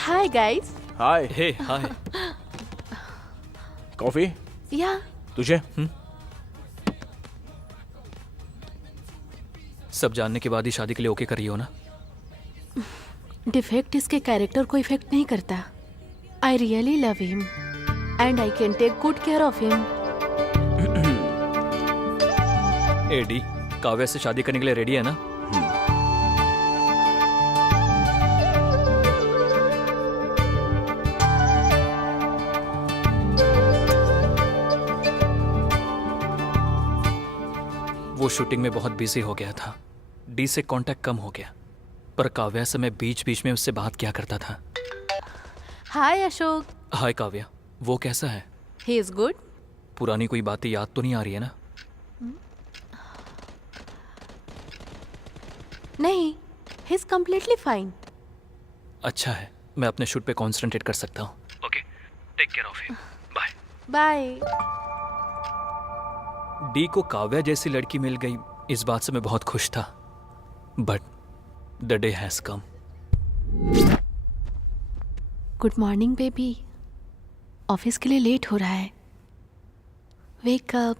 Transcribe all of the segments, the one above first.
Hi guys. Hi. Hey hi. Coffee Yeah. तुझे? सब जानने के बाद ही शादी के लिए ओके करी हो ना? डिफेक्ट इसके कैरेक्टर को इफेक्ट नहीं करता. I really love him and I can take good care of him. AD, Kavya से शादी करने के लिए रेडी है ना? वो शूटिंग में बहुत बिजी हो गया था. डी से कांटेक्ट कम हो गया. पर काव्या से मैं बीच बीच में उससे बात किया करता था. Hi Ashok. हाय काव्या, वो कैसा है? He is good. पुरानी कोई बातें याद तो नहीं आ रही है ना? नहीं. He is completely fine. अच्छा है, मैं अपने शूट पे कॉन्सेंट्रेट कर सकता हूँ. Okay, take care of him. Bye. Bye. D को काव्या जैसी लड़की मिल गई, इस बात से मैं बहुत खुश था. But the day has come. Good morning baby. Office के लिए लेट हो रहा है. Wake up.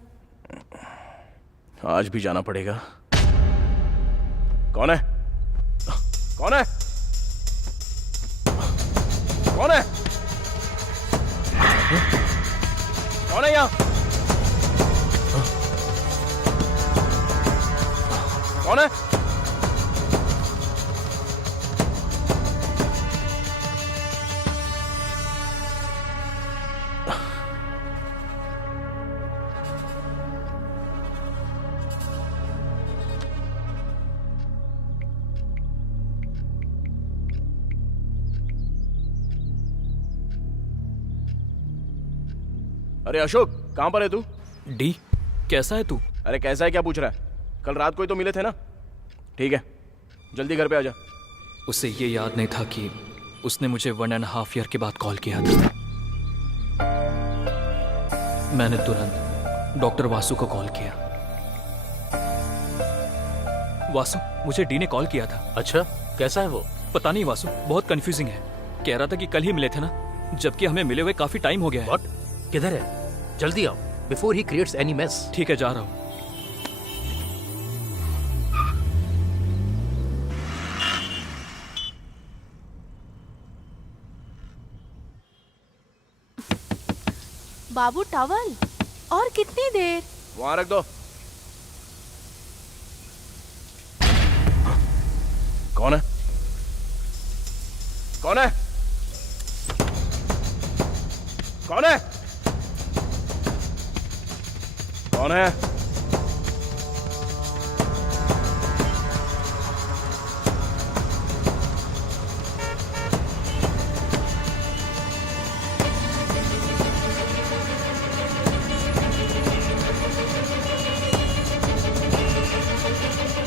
आज भी जाना पड़ेगा. कौन है? कौन है? कौन है? कौन है यहाँ? कौन है? अरे अशोक, कहां पर है तू? डी, कैसा है तू? अरे कैसा है क्या पूछ रहा है? कल रात को ही तो मिले थे ना. ठीक है, जल्दी घर पे आ जा. उसे ये याद नहीं था कि उसने मुझे 1.5 ईयर के बाद कॉल किया था. मैंने तुरंत डॉक्टर वासु को कॉल किया. वासु, मुझे डी ने कॉल किया था. अच्छा, कैसा है वो? पता नहीं वासु, बहुत कंफ्यूजिंग है. कह रहा था कि कल ही मिले थे ना, जबकि हमें मिले हुए काफी टाइम हो गया है. व्हाट? किधर है? जल्दी आओ before he creates any mess. ठीक है, जा रहा हूँ. बाबू टॉवल. और कितनी देर? वहां रख दो. कौन है? कौन है? कौन है? कौन है?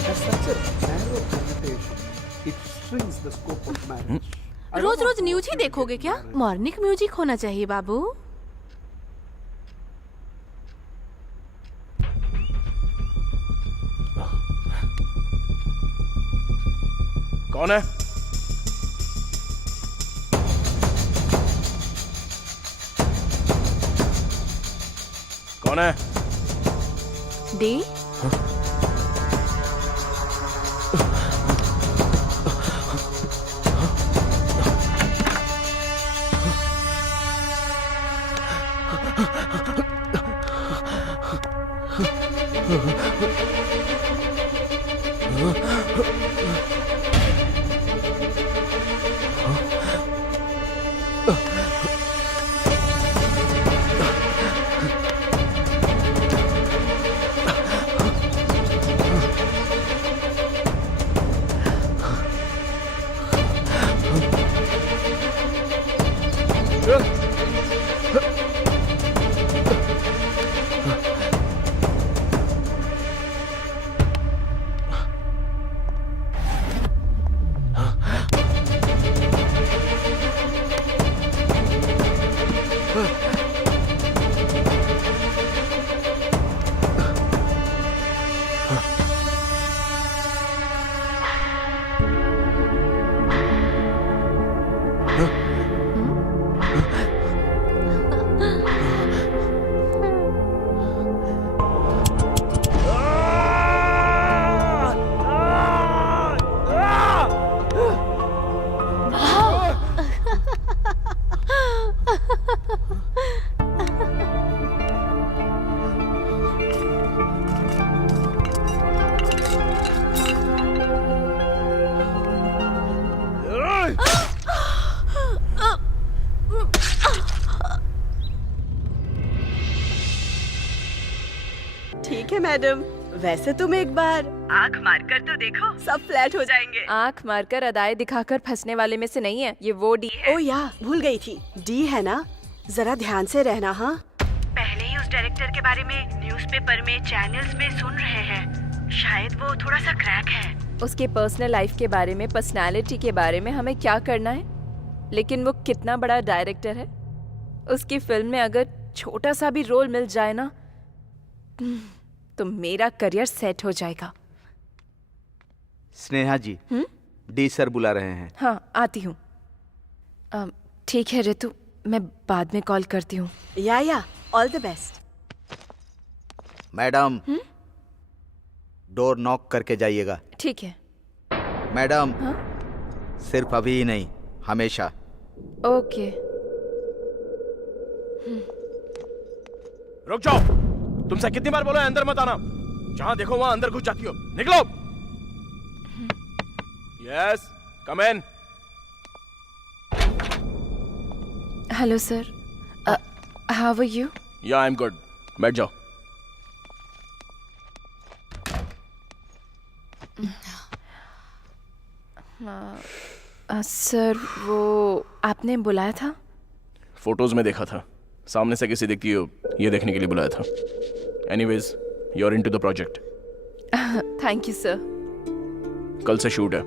Has such a narrow connotation. It shrinks the scope of marriage. रोज रोज न्यूज ही देखोगे क्या? मॉर्निंग म्यूजिक होना चाहिए बाबू. कौन है? कौन है? डे. ठीक है मैडम, वैसे तुम एक बार आंख मारकर तो देखो, सब फ्लैट हो जाएंगे। आंख मारकर अदाएं दिखाकर फंसने वाले में से नहीं है, ये वो डी है। ओ या भूल गई थी, डी है ना, जरा ध्यान से रहना। हाँ, पहले ही उस डायरेक्टर के बारे में न्यूज़पेपर में, चैनल्स में सुन रहे हैं, शायद वो थोड़ा सा क्रैक है। उसके पर्सनल लाइफ के बारे में, पर्सनालिटी के बारे में हमें क्या करना है, लेकिन वो कितना बड़ा डायरेक्टर है। उसकी फिल्म में अगर छोटा सा भी रोल मिल जाए ना, तो मेरा करियर सेट हो जाएगा। स्नेहा जी, डी सर बुला रहे हैं। हाँ, आती हूँ। ठीक है रितु, मैं बाद में कॉल करती हूँ। या all the best. Madam, door knock करके जाइएगा। ठीक है। मैडम, सिर्फ अभी ही नहीं, हमेशा। ओके। रुक जाओ, तुमसे कितनी बार बोला है अंदर मत आना। जहां देखो वहां अंदर घुस जाती हो। निकलो। Yes, come in. Hello sir, how are you? Yeah I am good, बैठ जाओ। सर, वो आपने बुलाया था? फोटोज में देखा था, सामने से किसी दिखती हो ये देखने के लिए बुलाया था। Anyways, you are into the project. Thank you sir. कल से शूट है।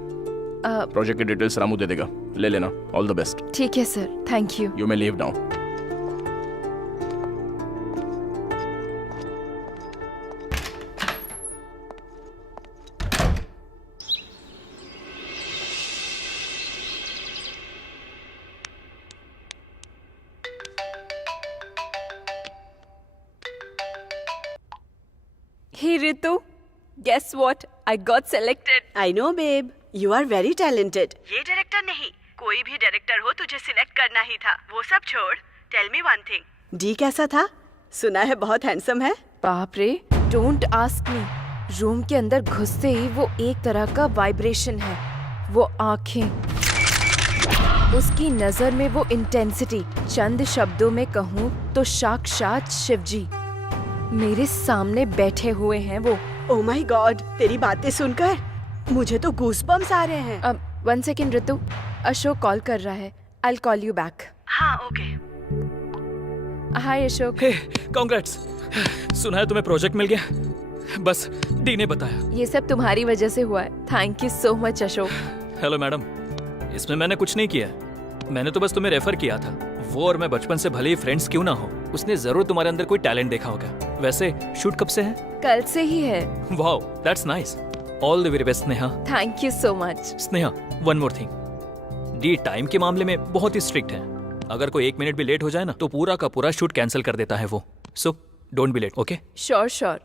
प्रोजेक्ट की डिटेल्स रामू दे देगा, ले लेना। All the best. ठीक है sir, thank you. You may leave now. Hey Ritu, guess what? I got selected. I know babe, you are very talented. ये डायरेक्टर नहीं, कोई भी डायरेक्टर हो, तुझे सिलेक्ट करना ही था। वो सब छोड़, tell me one thing, D कैसा था? सुना है बहुत हैंडसम है। बाप रे, डोंट आस्क मी। रूम के अंदर घुसते ही वो एक तरह का वाइब्रेशन है। वो आंखें, उसकी नजर में वो इंटेंसिटी, चंद शब्दों में कहूँ तो साक्षात शिवजी मेरे सामने बैठे हुए हैं वो। ओ माय गॉड, तेरी बातें सुनकर मुझे तो गूज़बम्स आ रहे हैं। अब 1 सेकेंड रितु, अशोक कॉल कर रहा है। I'll call you back. हाँ ओके। हाय अशोक। हे, कांग्रेट्स। सुना है तुम्हें प्रोजेक्ट मिल गया? बस डी ने बताया। ये सब तुम्हारी वजह से हुआ है। Thank you so much Ashok. Hello madam, इसमें मैंने कुछ नहीं किया, मैंने तो बस तुम्हें रेफर किया था। वो और मैं बचपन से भले ही फ्रेंड्स क्यों ना हो, उसने जरूर तुम्हारे अंदर कोई टैलेंट देखा होगा। वैसे शूट कब से है? कल से ही है। Wow, that's nice. All the very best Sneha. Thank you so much. Sneha, one more thing, D time के मामले में बहुत ही स्ट्रिक्ट है। अगर कोई 1 मिनट भी लेट हो जाए ना तो पूरा का पूरा शूट कैंसिल कर देता है वो। So don't be late, okay? Sure sure,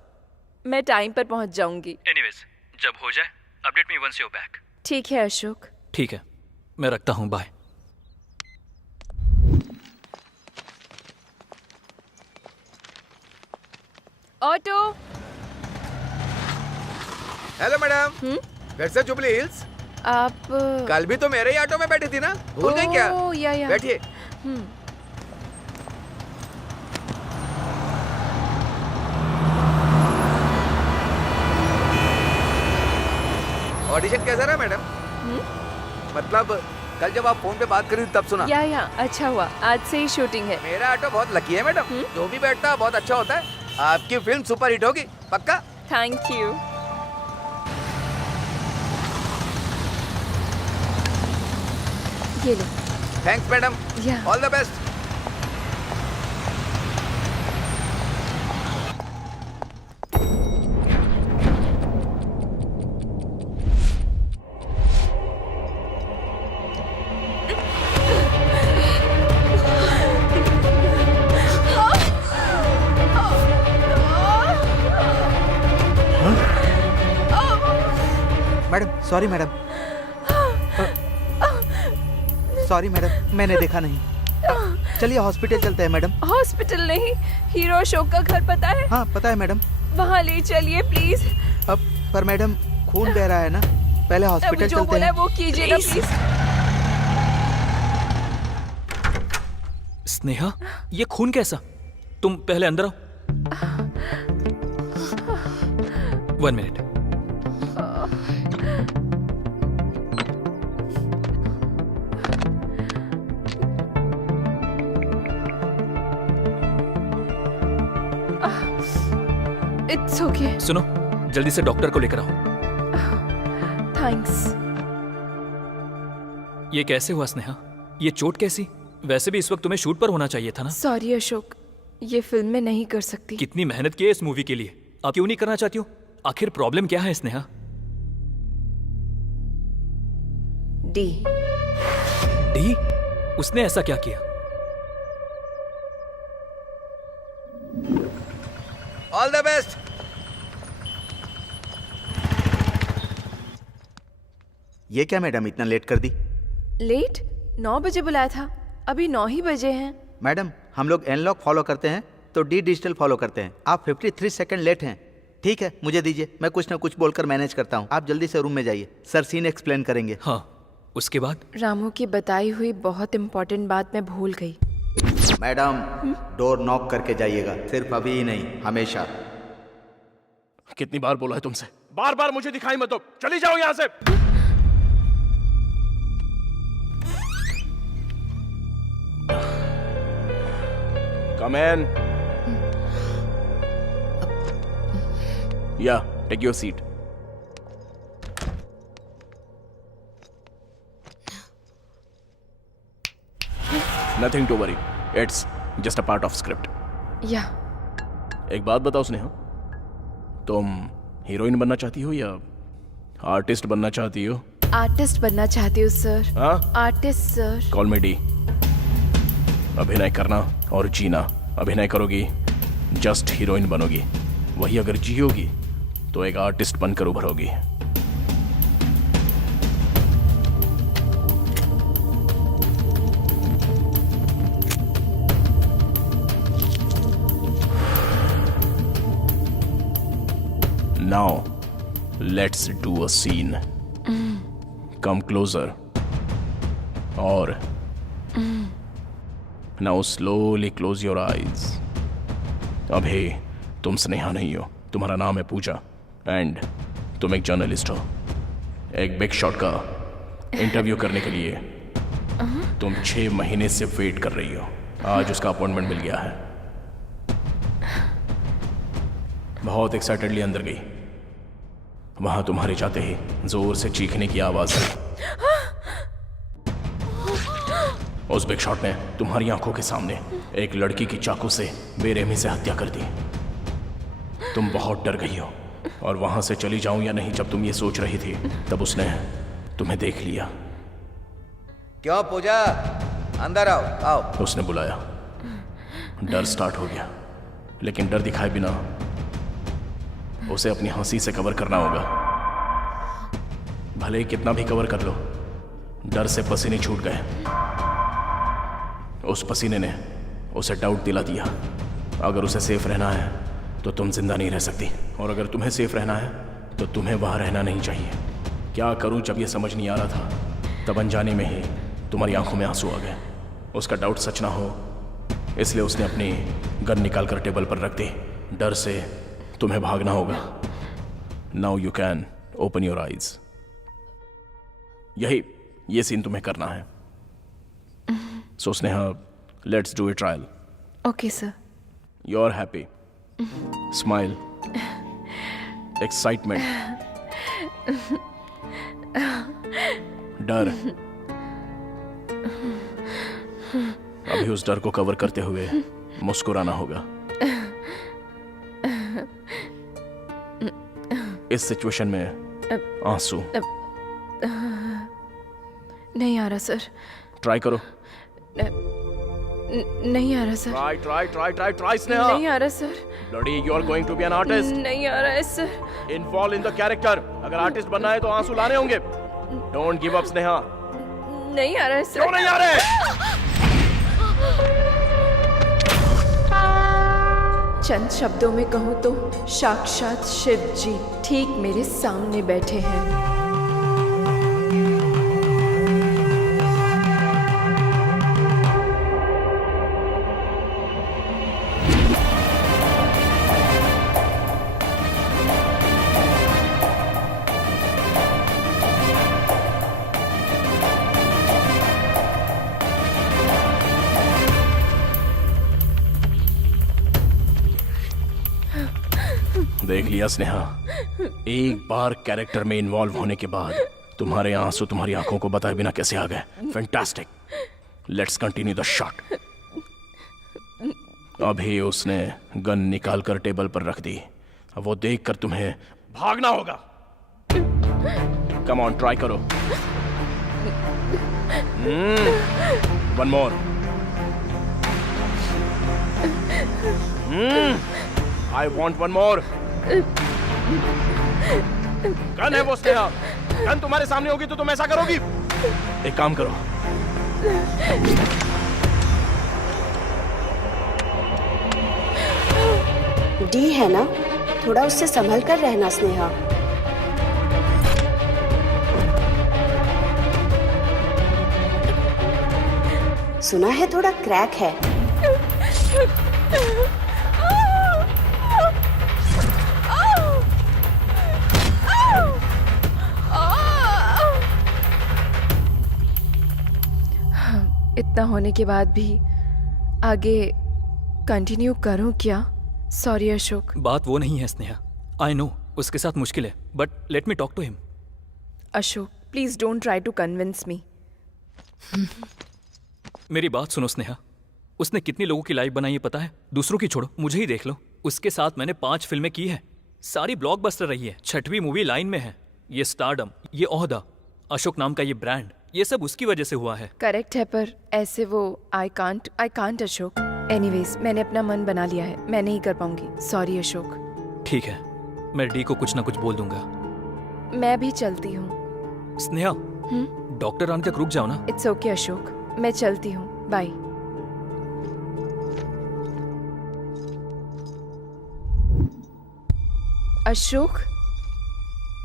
मैं टाइम पर पहुंच जाऊंगी। एनीवेज, जब हो जाए update me once you back. ठीक है अशोक। ठीक है, मैं रखता हूँ, बाय। ऑटो। हेलो मैडम, फिर से जुबली हिल्स? आप कल भी तो मेरे ही ऑटो में बैठी थी ना, भूल गई क्या? ओह, या। बैठिए। ऑडिशन कैसा रहा मैडम? मतलब कल जब आप फोन पे बात करी तब सुना। या अच्छा हुआ, आज से ही शूटिंग है। मेरा ऑटो बहुत लकी है मैडम, जो भी बैठता बहुत अच्छा होता है। आपकी फिल्म सुपर हिट होगी, पक्का। Thank you. ये लो। थैंक्स मैडम, या। All the best. Madam, sorry madam, sorry madam, मैंने देखा नहीं। चलिए हॉस्पिटल चलते हैं मैडम। हॉस्पिटल नहीं, हीरो अशोक का घर पता है? हाँ पता है मैडम। वहाँ ले चलिए प्लीज। अब पर मैडम खून बह रहा है ना, पहले हॉस्पिटल जो चलते बोला है हैं। वो कीजिए ना प्लीज। स्नेहा, ये खून कैसा? तुम पहले अंदर आओ। 1 मिनट। It's okay. सुनो, जल्दी से डॉक्टर को लेकर आओ। थैंक्स। ये कैसे हुआ स्नेहा? ये चोट कैसी? वैसे भी इस वक्त तुम्हें शूट पर होना चाहिए था ना। सॉरी अशोक, ये फिल्म में नहीं कर सकती। कितनी मेहनत की है इस मूवी के लिए, आप क्यों नहीं करना चाहती हो? आखिर प्रॉब्लम क्या है स्नेहा? डी। डी? उसने ऐसा क्या किया? All the best. ये क्या मैडम, इतना लेट कर दी? लेट? 9 बजे बुलाया था, अभी 9 ही बजे हैं। मैडम, हम लोग एनलॉग फॉलो करते हैं तो डी डिजिटल फॉलो करते हैं। आप 53 सेकंड लेट हैं। ठीक है, मुझे दीजिए, मैं कुछ ना कुछ बोलकर मैनेज करता हूँ। आप जल्दी से रूम में जाइए, सर सीन एक्सप्लेन करेंगे। हाँ, उसके बाद? रामू की बताई हुई बहुत इंपॉर्टेंट बात मैं भूल गई। मैडम, डोर नॉक करके जाइएगा, सिर्फ अभी ही नहीं, हमेशा। कितनी बार बोला है तुमसे? बार बार मुझे दिखाई मत दो, चली जाओ यहां से। Come in. Yeah, take your seat. Nothing to worry. It's just a part of script. या एक बात बताओ स्नेहा, तुम हीरोइन बनना चाहती हो या आर्टिस्ट बनना चाहती हो? आर्टिस्ट बनना चाहती हूँ सर। हाँ? Artist sir. कॉल मी डी। अभिनय करना और जीना। अभिनय करोगी, जस्ट हीरोइन बनोगी। वही अगर जियोगी तो एक आर्टिस्ट बनकर उभरोगी। Now, let's do a scene. Come closer. और now slowly close your eyes. अभी तुम स्नेहा नहीं हो, तुम्हारा नाम है पूजा एंड तुम एक जर्नलिस्ट हो। एक बिग शॉट का इंटरव्यू करने के लिए तुम 6 महीने से वेट कर रही हो। आज उसका अपॉइंटमेंट मिल गया है। बहुत एक्साइटेडली अंदर गई। वहां तुम्हारे जाते ही जोर से चीखने की आवाज आई। उस बिग शॉट ने तुम्हारी आंखों के सामने एक लड़की की चाकू से बेरहमी से हत्या कर दी। तुम बहुत डर गई हो और वहां से चली जाऊं या नहीं, जब तुम ये सोच रही थी तब उसने तुम्हें देख लिया। क्यों पूजा, अंदर आओ आओ। उसने बुलाया। डर स्टार्ट हो गया, लेकिन डर दिखाए बिना उसे अपनी हंसी से कवर करना होगा। भले ही कितना भी कवर कर लो, डर से पसीने छूट गए। उस पसीने ने उसे डाउट दिला दिया। अगर उसे सेफ रहना है तो तुम जिंदा नहीं रह सकती, और अगर तुम्हें सेफ रहना है तो तुम्हें वहां रहना नहीं चाहिए। क्या करूं जब ये समझ नहीं आ रहा था, तब अनजाने में ही तुम्हारी आंखों में आंसू आ गए। उसका डाउट सच ना हो इसलिए उसने अपनी गन निकाल कर टेबल पर रख दी। डर से तुम्हें भागना होगा। Now you can open your eyes. ये सीन तुम्हें करना है। So Sneha, let's do a trial. Okay sir. You are happy, smile, excitement, डर। अभी उस डर को कवर करते हुए मुस्कुराना होगा। इस सिचुएशन में आंसू नहीं आ रहा सर। ट्राई करो। नहीं आ रहा sir. Try try try try try Sneha. नहीं आ रहा सर। लड़ी, you are going to be an artist. नहीं आ रहा है sir. Involve in the character. अगर आर्टिस्ट बनना है तो आंसू लाने होंगे। Don't give up Sneha. नहीं आ रहा है सर। क्यों नहीं आ रहे? चंद शब्दों में कहूँ तो साक्षात शिव जी ठीक मेरे सामने बैठे हैं। लिया स्नेहा, एक बार कैरेक्टर में इन्वॉल्व होने के बाद तुम्हारे आंसू तुम्हारी आंखों को बताए बिना कैसे आ गए। Fantastic, let's continue the shot. अभी उसने गन निकाल कर टेबल पर रख दी। अब वो देख कर तुम्हें भागना होगा। कम ऑन, ट्राई करो। One more. I want one more. Gun है वो स्नेहा, गन तुम्हारे सामने होगी तो तुम ऐसा करोगी? एक काम करो, डी है ना, थोड़ा उससे संभल कर रहना स्नेहा। सुना है थोड़ा क्रैक है। इतना होने के बाद भी आगे कंटिन्यू करूं क्या? सॉरी अशोक। बात वो नहीं है स्नेहा, आई नो उसके साथ मुश्किल है, but let me talk to him. Ashok please don't try to convince me. मेरी बात सुनो स्नेहा, उसने कितनी लोगों की लाइफ बनाई है पता है? दूसरों की छोड़ो, मुझे ही देख लो। उसके साथ मैंने 5 फिल्में की है, सारी ब्लॉकबस्टर रही है। 6वीं मूवी लाइन में है। ये स्टारडम, ये ओहदा, अशोक नाम का ये ब्रांड, ये सब उसकी वजह से हुआ है। करेक्ट है, पर ऐसे वो आई कांट अशोक। एनीवेज मैंने अपना मन बना लिया है, मैं नहीं कर पाऊंगी। सॉरी अशोक। ठीक है, मैं डी को कुछ ना कुछ बोल दूंगा। मैं भी चलती हूँ। स्नेहा, डॉक्टर आने तक रुक जाओ ना। इट्स ओके अशोक, मैं चलती हूँ, बाय। अशोक,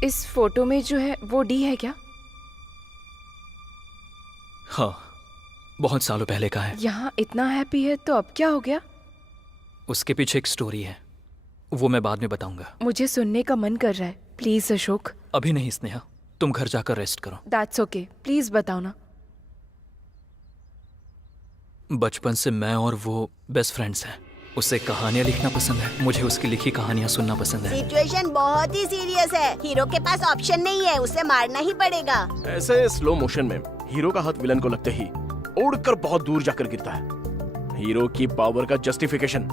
इस फोटो में जो है वो डी है क्या? हाँ, बहुत सालों पहले का है। यहाँ इतना हैप्पी है तो अब क्या हो गया? उसके पीछे एक स्टोरी है, वो मैं बाद में बताऊंगा। मुझे सुनने का मन कर रहा है, प्लीज अशोक। अभी नहीं स्नेहा, तुम घर जाकर रेस्ट करो। दैट्स ओके, प्लीज बताओ ना। बचपन से मैं और वो बेस्ट फ्रेंड्स हैं। उसे कहानियां लिखना पसंद है, मुझे उसकी लिखी कहानियां सुनना पसंद है। सिचुएशन बहुत ही सीरियस है, हीरो के पास ऑप्शन नहीं है, उसे मारना ही पड़ेगा। ऐसे स्लो मोशन में हीरो का हाथ विलन को लगते ही उड़कर बहुत दूर जाकर गिरता है। हीरो की पावर का जस्टिफिकेशन।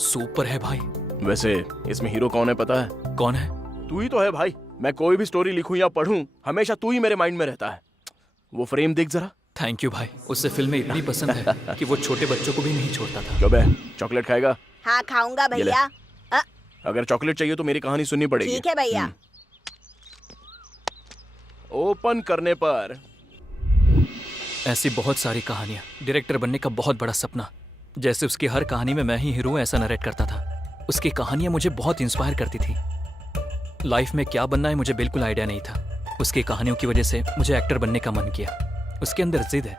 सुपर है भाई। वैसे इसमें हीरो कौन है पता है? कौन है? तू ही तो है भाई। मैं कोई भी स्टोरी लिखूं या पढूं, हमेशा तू ही मेरे माइंड में रहता है। वो फ्रेम देख जरा। थैंक यू भाई, उससे फिल्में इतनी पसंद है कि वो छोटे बच्चों को भी नहीं छोड़ता था। क्यों बे, चॉकलेट खाएगा? हाँ खाऊंगा भैया। अगर चॉकलेट चाहिए तो मेरी कहानी सुननी पड़ेगी। ठीक है भैया। ओपन करने पर ऐसी बहुत सारी कहानियां, डायरेक्टर बनने का बहुत बड़ा सपना। जैसे उसकी हर कहानी में मैं ही हीरो हूं ऐसा नरेट करता था। उसकी कहानियां मुझे बहुत इंस्पायर करती थी। लाइफ में क्या बनना है मुझे बिल्कुल आइडिया नहीं था। उसकी कहानियों की वजह से मुझे एक्टर बनने का मन किया। उसके अंदर जिद है,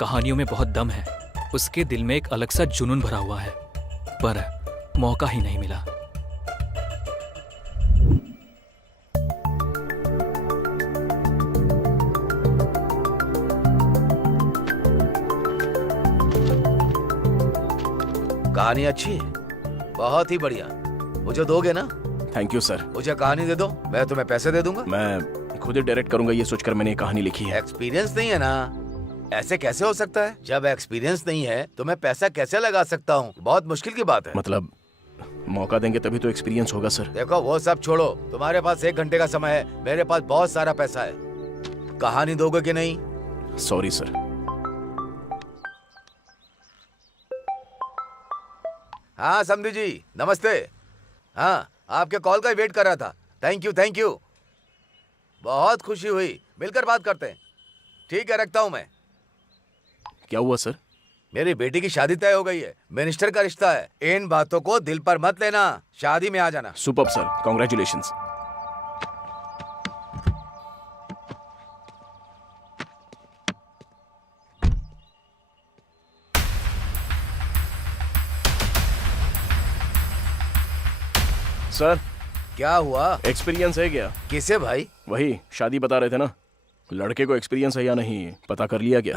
कहानियों में बहुत दम है। उसके दिल में एक अलग सा जुनून भरा हुआ है, पर मौका ही नहीं मिला। कहानी अच्छी है, बहुत ही बढ़िया। मुझे दोगे ना? Thank you sir. मुझे कहानी दे दो, मैं तुम्हें पैसे दे दूंगा। मैं खुद ही डायरेक्ट करूंगा, ये सोचकर मैंने ये कहानी लिखी है। एक्सपीरियंस नहीं है ना, ऐसे कैसे हो सकता है? जब एक्सपीरियंस नहीं है तो मैं पैसा कैसे लगा सकता हूँ? बहुत मुश्किल की बात है। मतलब मौका देंगे तभी तो एक्सपीरियंस होगा सर। देखो वो सब छोड़ो, तुम्हारे पास 1 घंटे का समय है, मेरे पास बहुत सारा पैसा है। कहानी दोगे कि नहीं? Sorry sir. हाँ समधी जी, नमस्ते। हाँ, आपके कॉल का वेट कर रहा था। Thank you. बहुत खुशी हुई, मिलकर बात करते हैं। ठीक है, रखता हूँ मैं। क्या हुआ सर? मेरी बेटी की शादी तय हो गई है, मिनिस्टर का रिश्ता है। इन बातों को दिल पर मत लेना, शादी में आ जाना। Superb sir, congratulations. सर क्या हुआ? एक्सपीरियंस है क्या? किसे भाई? वही शादी बता रहे थे ना, लड़के को एक्सपीरियंस है या नहीं पता कर लिया क्या?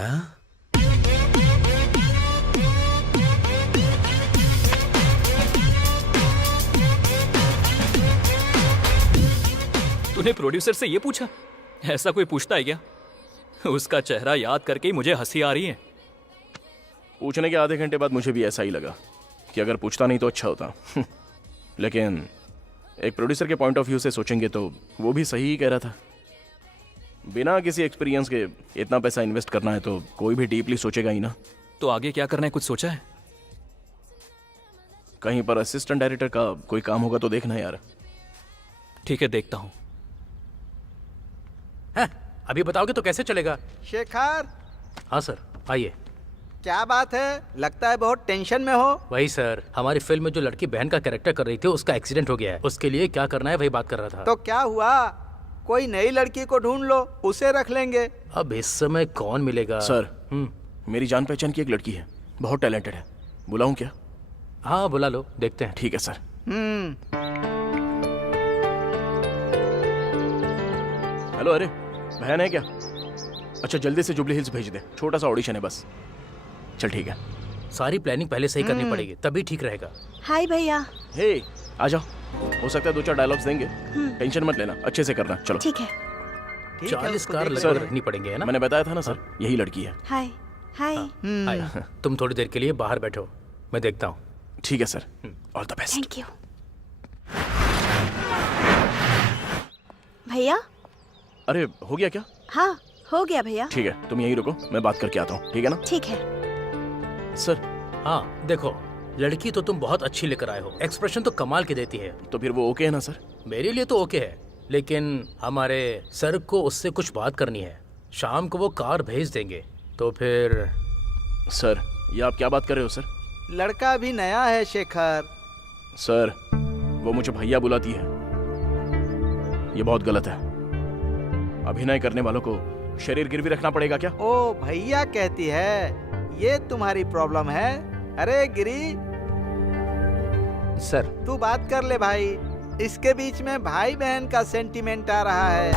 तूने प्रोड्यूसर से ये पूछा? ऐसा कोई पूछता है क्या? उसका चेहरा याद करके ही मुझे हंसी आ रही है। पूछने के आधे घंटे बाद मुझे भी ऐसा ही लगा कि अगर पूछता नहीं तो अच्छा होता। लेकिन एक प्रोड्यूसर के पॉइंट ऑफ व्यू से सोचेंगे तो वो भी सही ही कह रहा था। बिना किसी एक्सपीरियंस के इतना पैसा इन्वेस्ट करना है तो कोई भी डीपली सोचेगा ही ना। तो आगे क्या करना है, कुछ सोचा है? कहीं पर असिस्टेंट डायरेक्टर का कोई काम होगा तो देखना यार। ठीक है, देखता हूँ। अभी बताओगे तो कैसे चलेगा? शेखर, हाँ सर, आइए। क्या बात है? लगता है बहुत टेंशन में हो। वही सर, हमारी फिल्म में जो लड़की बहन का कैरेक्टर कर रही थी उसका एक्सीडेंट हो गया है। उसके लिए क्या करना है वही बात कर रहा था। तो क्या हुआ? कोई नई लड़की को ढूंढ लो, उसे रख लेंगे। अब इस समय कौन मिलेगा? सर, मेरी जान पहचान की एक लड़की है, बहुत टैलेंटेड है। बुलाऊं क्या? हाँ बुला लो, देखते हैं। ठीक है सर। हेलो, अरे बहन है क्या? अच्छा, जल्दी से जुबली हिल्स भेज दे, छोटा सा ऑडिशन है बस। चल ठीक है। सारी प्लानिंग पहले से ही करनी पड़ेगी, तभी ठीक रहेगा। हाय भैया। हे, आ जाओ। हो सकता है 2-4 डायलॉग्स देंगे, टेंशन मत लेना, अच्छे से करना। चलो ठीक है। 40 कार सर, लगभग रखनी पड़ेंगे, है ना? मैंने बताया था ना सर, यही लड़की है। हाय हाय। हाय, तुम थोड़ी देर के लिए बाहर बैठो, मैं देखता हूँ। ठीक है sir, all the best. Thank you. भैया। अरे हो गया क्या? हाँ हो गया भैया। ठीक है, तुम यहीं रुको, मैं बात करके आता हूँ, ठीक है ना? ठीक है सर। हाँ देखो, लड़की तो तुम बहुत अच्छी लेकर आए हो, एक्सप्रेशन तो कमाल की देती है। तो फिर वो ओके है ना सर? मेरे लिए तो ओके है, लेकिन हमारे सर को उससे कुछ बात करनी है। शाम को वो कार भेज देंगे, तो फिर। सर, ये आप क्या बात कर रहे हो सर? लड़का भी नया है शेखर। सर, वो मुझे भैया बुलाती है, ये बहुत गलत है। अभिनय करने वालों को शरीर गिरवी रखना पड़ेगा क्या? ओ भैया कहती है, ये तुम्हारी प्रॉब्लम है। अरे गिरी सर, तू बात कर ले भाई, इसके बीच में भाई बहन का सेंटीमेंट आ रहा है।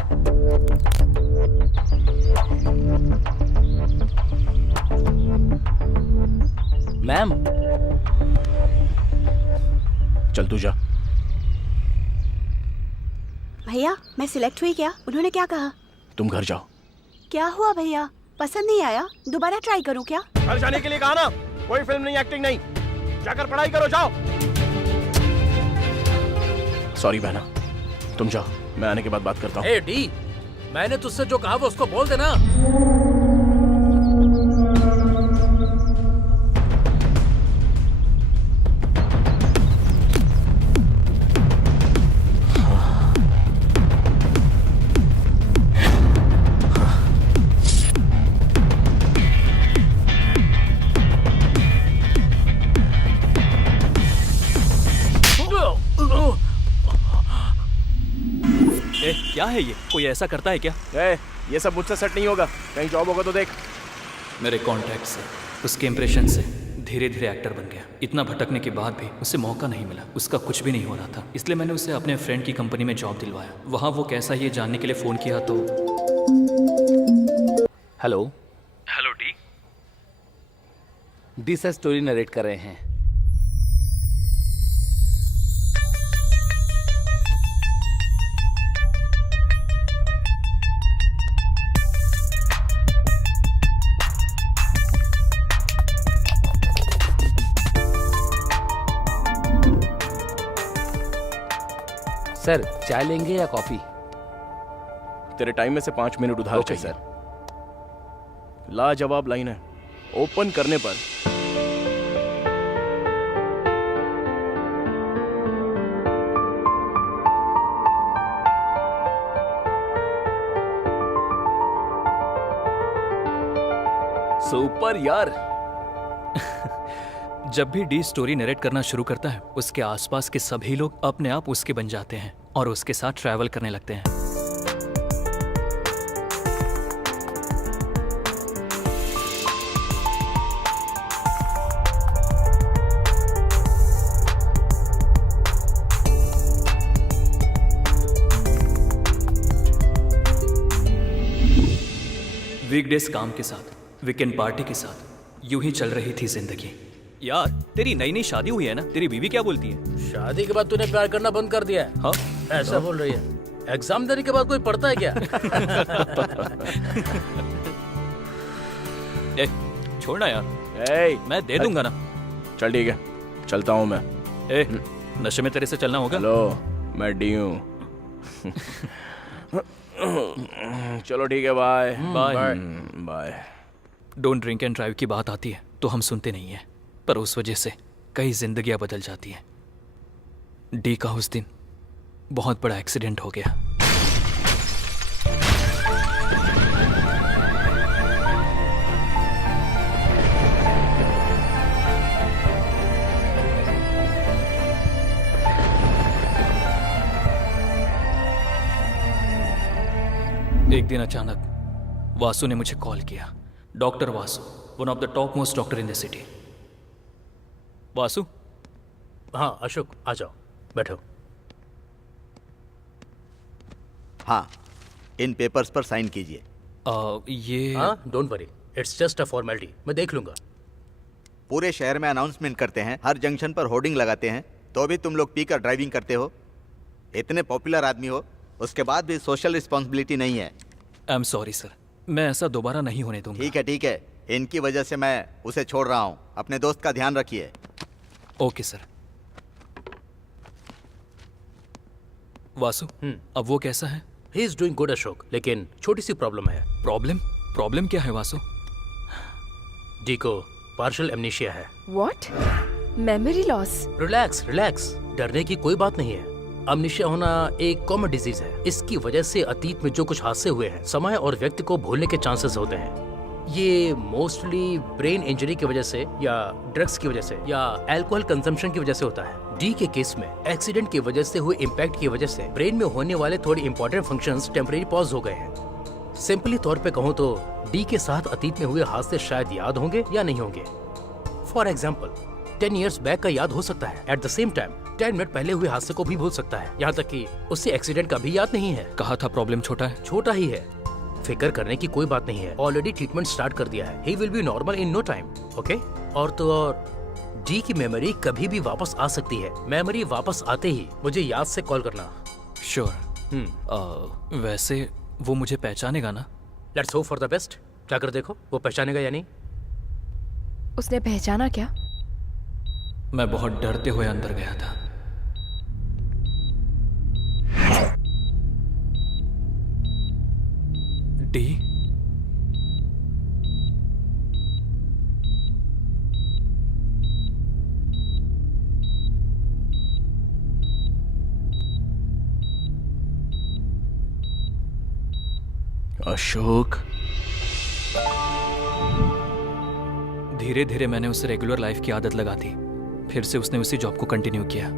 मैम। चल तू जा। भैया, मैं सिलेक्ट हुई क्या? उन्होंने क्या कहा? तुम घर जाओ। क्या हुआ भैया? पसंद नहीं आया? दोबारा ट्राई करूं क्या? घर जाने के लिए कहा ना, कोई फिल्म नहीं, एक्टिंग नहीं, जाकर पढ़ाई करो, जाओ। सॉरी बहना, तुम जाओ, मैं आने के बाद बात करता हूँ। ए डी, मैंने तुझसे जो कहा वो उसको बोल देना। क्या है ये? कोई ऐसा करता है क्या? ये सब मुझसे सेट नहीं होगा, कहीं जॉब होगा तो देख। मेरे कॉन्टैक्ट से, उसके इंप्रेशन से धीरे धीरे एक्टर बन गया। इतना भटकने के बाद भी उसे मौका नहीं मिला, उसका कुछ भी नहीं हो रहा था। इसलिए मैंने उसे अपने फ्रेंड की कंपनी में जॉब दिलवाया। वहाँ वो कैसा ये जानने के लिए फ़ोन किया तो। Hello. Hello D. D sir story narrate कर रहे हैं। सर, चाय लेंगे या कॉफी? तेरे टाइम में से 5 मिनट उधार चाहिए। सर। लाजवाब लाइन है, ओपन करने पर सुपर यार। जब भी डी स्टोरी नरेट करना शुरू करता है, उसके आसपास के सभी लोग अपने आप उसके बन जाते हैं और उसके साथ ट्रैवल करने लगते हैं। वीकडेज काम के साथ, वीकेंड पार्टी के साथ, यूं ही चल रही थी जिंदगी। यार, तेरी नई नई शादी हुई है ना? तेरी बीवी क्या बोलती है? शादी के बाद तूने प्यार करना बंद कर दिया है? हाँ, ऐसा बोल रही है? एग्जाम देने के बाद कोई पढ़ता है क्या? ए, छोड़ना यार, ए, मैं दे दूंगा ना। चल ठीक है, चलता हूँ मैं। ए, नशे में तेरे से चलना होगा। हेलो, मैं डी हूँ। चलो ठीक है, bye bye. Bye. Don't drink and drive की बात आती है तो हम सुनते नहीं हैं, पर उस वजह से कई जिंदगियां बदल जाती हैं। डी का उस दिन बहुत बड़ा एक्सीडेंट हो गया। एक दिन अचानक वासु ने मुझे कॉल किया। Doctor Vasu, one of the top most doctor in the city. Vasu, हाँ अशोक, आ जाओ, बैठो। हाँ, इन पेपर्स पर साइन कीजिए। ये हाँ, don't worry, it's just a formality, मैं देख लूंगा। पूरे शहर में अनाउंसमेंट करते हैं, हर जंक्शन पर होर्डिंग लगाते हैं, तो भी तुम लोग पीकर ड्राइविंग करते हो। इतने पॉपुलर आदमी हो, उसके बाद भी सोशल रिस्पॉन्सिबिलिटी नहीं है। आई एम सॉरी सर, मैं ऐसा दोबारा नहीं होने दूंगा। ठीक है, इनकी वजह से मैं उसे छोड़ रहा हूँ। अपने दोस्त का ध्यान रखिए। Okay sir. वासु, अब वो कैसा है? He is doing good Ashok, लेकिन छोटी सी प्रॉब्लम है। प्रॉब्लम क्या है वासु? डी को पार्शियल एमनीशिया है। What? Memory loss? Relax relax, डरने की कोई बात नहीं है। अमनीशिया होना एक कॉमन डिजीज है। इसकी वजह से अतीत में जो कुछ हादसे हुए हैं, समय और व्यक्ति को भूलने के चांसेस होते हैं। ये मोस्टली ब्रेन इंजरी की वजह से या ड्रग्स की वजह से या अल्कोहल कंजम्पशन की वजह से होता है। डी के केस में एक्सीडेंट की वजह से हुए इम्पैक्ट की वजह से ब्रेन में होने वाले थोड़े इंपॉर्टेंट फंक्शंस टेम्परेरी पॉज हो गए हैं। सिंपली तौर पे कहूँ तो डी के साथ अतीत में हुए हादसे शायद याद होंगे या नहीं होंगे। फॉर एग्जाम्पल 10 years बैक का याद हो सकता है, at the same time 10 minute पहले हुए हादसे को भी भूल सकता है, यहाँ तक कि उससे एक्सीडेंट का भी याद नहीं है। कहा था प्रॉब्लम छोटा है। छोटा ही है, फिक्र करने की कोई बात नहीं है। ऑलरेडी ट्रीटमेंट स्टार्ट कर दिया है। He will be normal in no time. Okay, और तो और डी की मेमोरी कभी भी वापस आ सकती है। मेमोरी वापस आते ही मुझे याद से कॉल करना। श्योर। वैसे वो मुझे पहचानेगा ना? Let's hope for the best. जाकर देखो वो पहचानेगा या नहीं। उसने पहचाना क्या? मैं बहुत डरते हुए अंदर गया था। डी, अशोक, धीरे धीरे मैंने उसे रेगुलर लाइफ की आदत लगा दी। फिर से उसने उसी जॉब को कंटिन्यू किया।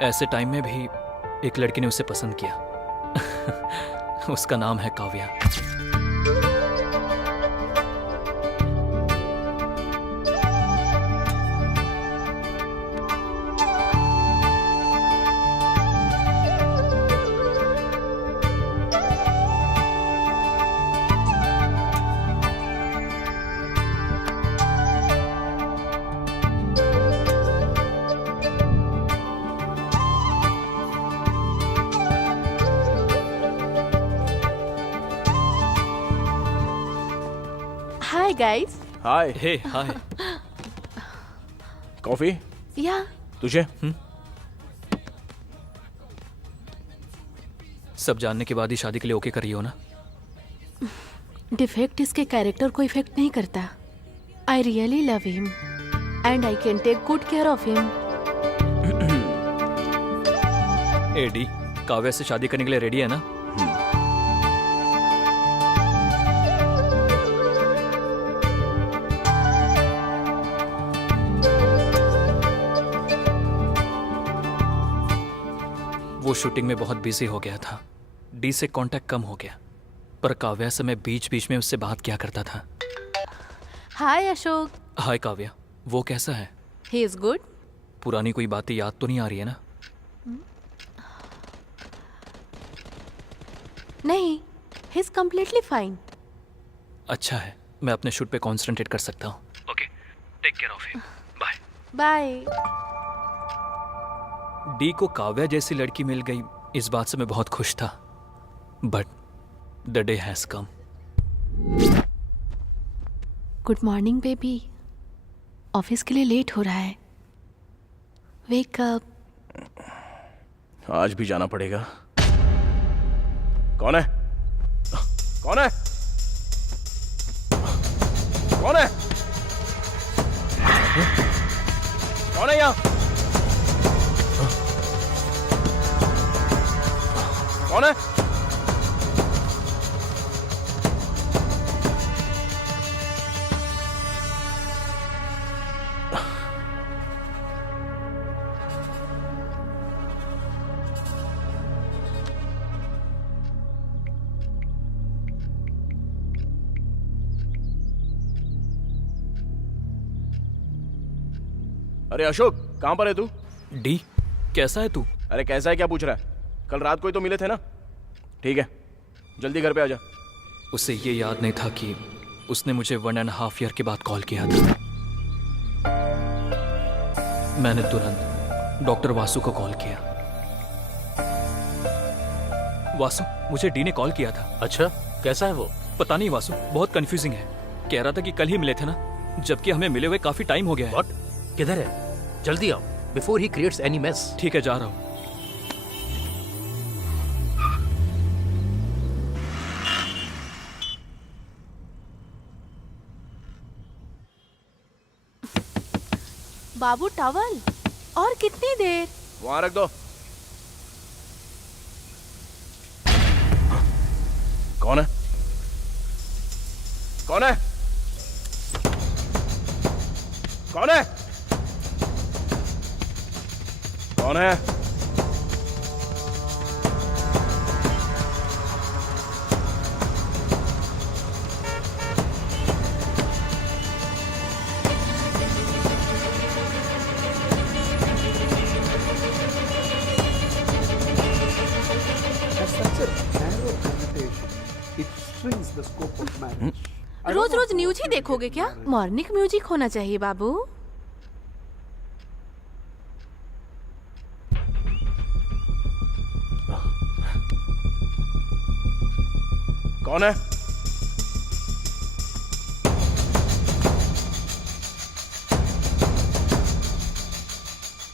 ऐसे टाइम में भी एक लड़की ने उसे पसंद किया। उसका नाम है Kavya. Hi guys. Hi. Hey hi. Coffee Yeah. तुझे? सब जानने के बाद ही शादी के लिए ओके कर रही हो ना? डिफेक्ट इसके कैरेक्टर को इफेक्ट नहीं करता। I really love him and I can take good care of him. A D, Kavya से शादी करने के लिए रेडी है ना? वो शूटिंग में बहुत बिजी हो गया था। डी से कांटेक्ट कम हो गया, पर काव्या से मैं बीच बीच में उससे बात किया करता था। हाय अशोक। हाय काव्या, वो कैसा है? He is good. पुरानी कोई बातें याद तो नहीं आ रही है ना? नहीं, ही इज कम्प्लीटली फाइन। अच्छा है, मैं अपने शूट पे कॉन्सेंट्रेट कर सकता हूँ। Okay, take care of him. Bye. Bye. D को काव्या जैसी लड़की मिल गई, इस बात से मैं बहुत खुश था। But the day has come. Good morning baby. Office के लिए लेट हो रहा है। Wake up. आज भी जाना पड़ेगा। कौन है? कौन है? कौन है? कौन है यहाँ? कौन है? अरे अशोक, कहां पर है तू? डी, कैसा है तू? अरे कैसा है क्या पूछ रहा है? कल रात को ही तो मिले थे ना? ठीक है, जल्दी घर पे आ जा। उसे ये याद नहीं था कि उसने मुझे 1.5 ईयर के बाद कॉल किया था। मैंने तुरंत डॉक्टर वासु को कॉल किया। वासु, मुझे डी ने कॉल किया था। अच्छा, कैसा है वो? पता नहीं वासु, बहुत कंफ्यूजिंग है। कह रहा था कि कल ही मिले थे ना, जबकि हमें मिले हुए काफी टाइम हो गया है। What? किधर है? जल्दी आओ before he creates any mess. ठीक है, जा रहा हूँ। बाबू टॉवल, और कितनी देर? वहां रख दो। कौन है? कौन है? कौन है? कौन है? Has such a narrow connotation. It strings the scope of marriage. I don't रोज want रोज to न्यूज ही open देखोगे into क्या? marriage. मॉर्निंग म्यूजिक होना चाहिए बाबू। कौन है?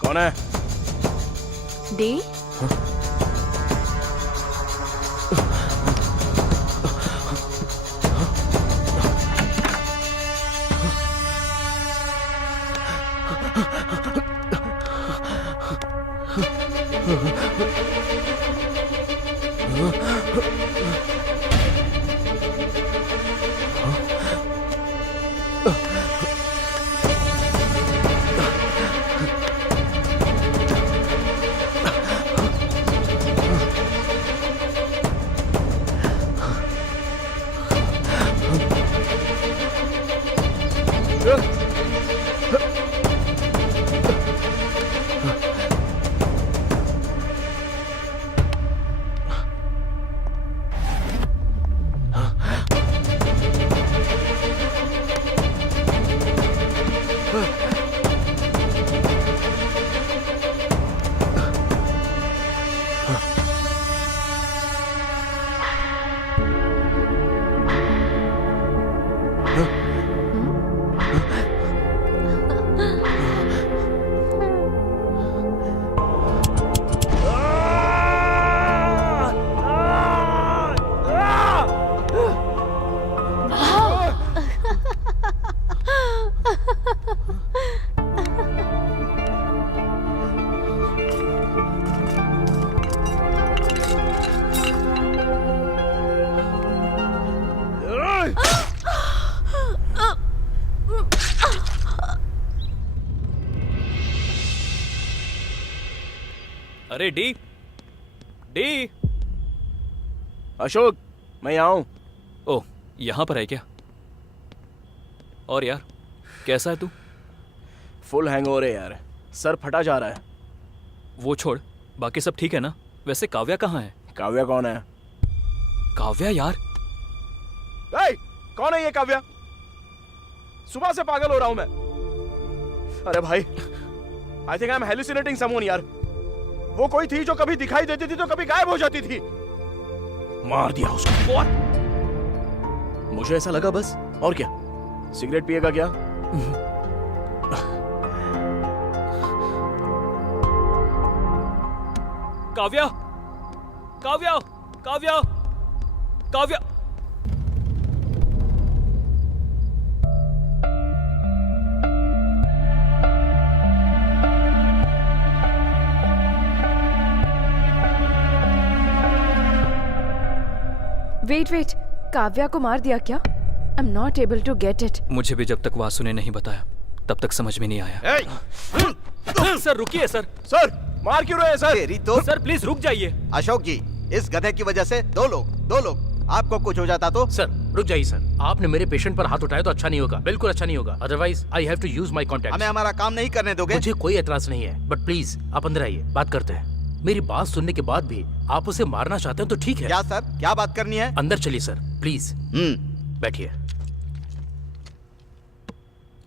कौन है? डी, अरे डी, डी। अशोक, मैं यहाँ हूँ। ओह, यहाँ पर है क्या? और यार, कैसा है तू? फुल हैंगओवर है यार, सर फटा जा रहा है। वो छोड़, बाकी सब ठीक है ना? वैसे काव्या कहाँ है? काव्या कौन है? काव्या यार, ए, कौन है ये काव्या? सुबह से पागल हो रहा हूं मैं। अरे भाई, I think I am hallucinating someone यार। वो कोई थी जो कभी दिखाई देती थी तो कभी गायब हो जाती थी। मार दिया उसको। What? मुझे ऐसा लगा बस, और क्या? सिगरेट पिएगा क्या? काव्या, काव्या, काव्या, काव्या। वेट, काव्या को मार दिया क्या? I am not able to get it. मुझे भी जब तक वासु ने नहीं बताया तब तक समझ में नहीं आया। सर रुकिए सर। सर मार क्यों रहे हैं सर? तेरी तो सर प्लीज रुक जाइए। अशोक जी, इस गधे की वजह से दो लोग आपको कुछ हो जाता तो? सर रुक जाइए सर, आपने मेरे पेशेंट पर हाथ उठाया तो अच्छा नहीं होगा, बिल्कुल अच्छा नहीं होगा। Otherwise I have to use my contact. हमें हमारा काम नहीं करने दोगे? मुझे कोई एतराज नहीं है, बट प्लीज आप अंदर आइए, बात करते हैं। मेरी बात सुनने के बाद भी आप उसे मारना चाहते हैं तो ठीक है। क्या सर, क्या बात करनी है? अंदर चलिए सर, प्लीज बैठिए।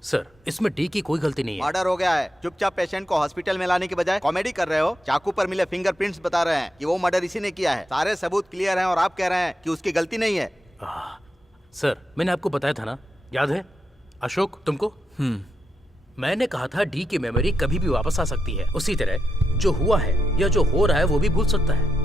सर इसमें डी की कोई गलती नहीं है। मर्डर हो गया है। चुपचाप पेशेंट को हॉस्पिटल में लाने के बजाय कॉमेडी कर रहे हो। चाकू पर मिले फिंगरप्रिंट्स बता रहे हैं कि वो मर्डर इसी ने किया है। सारे सबूत क्लियर हैं और आप कह रहे हैं कि उसकी गलती नहीं है। सर मैंने आपको बताया था ना, याद है? अशोक तुमको मैंने कहा था डी की मेमोरी कभी भी वापस आ सकती है। उसी तरह जो हुआ है या जो हो रहा है वो भी भूल सकता है।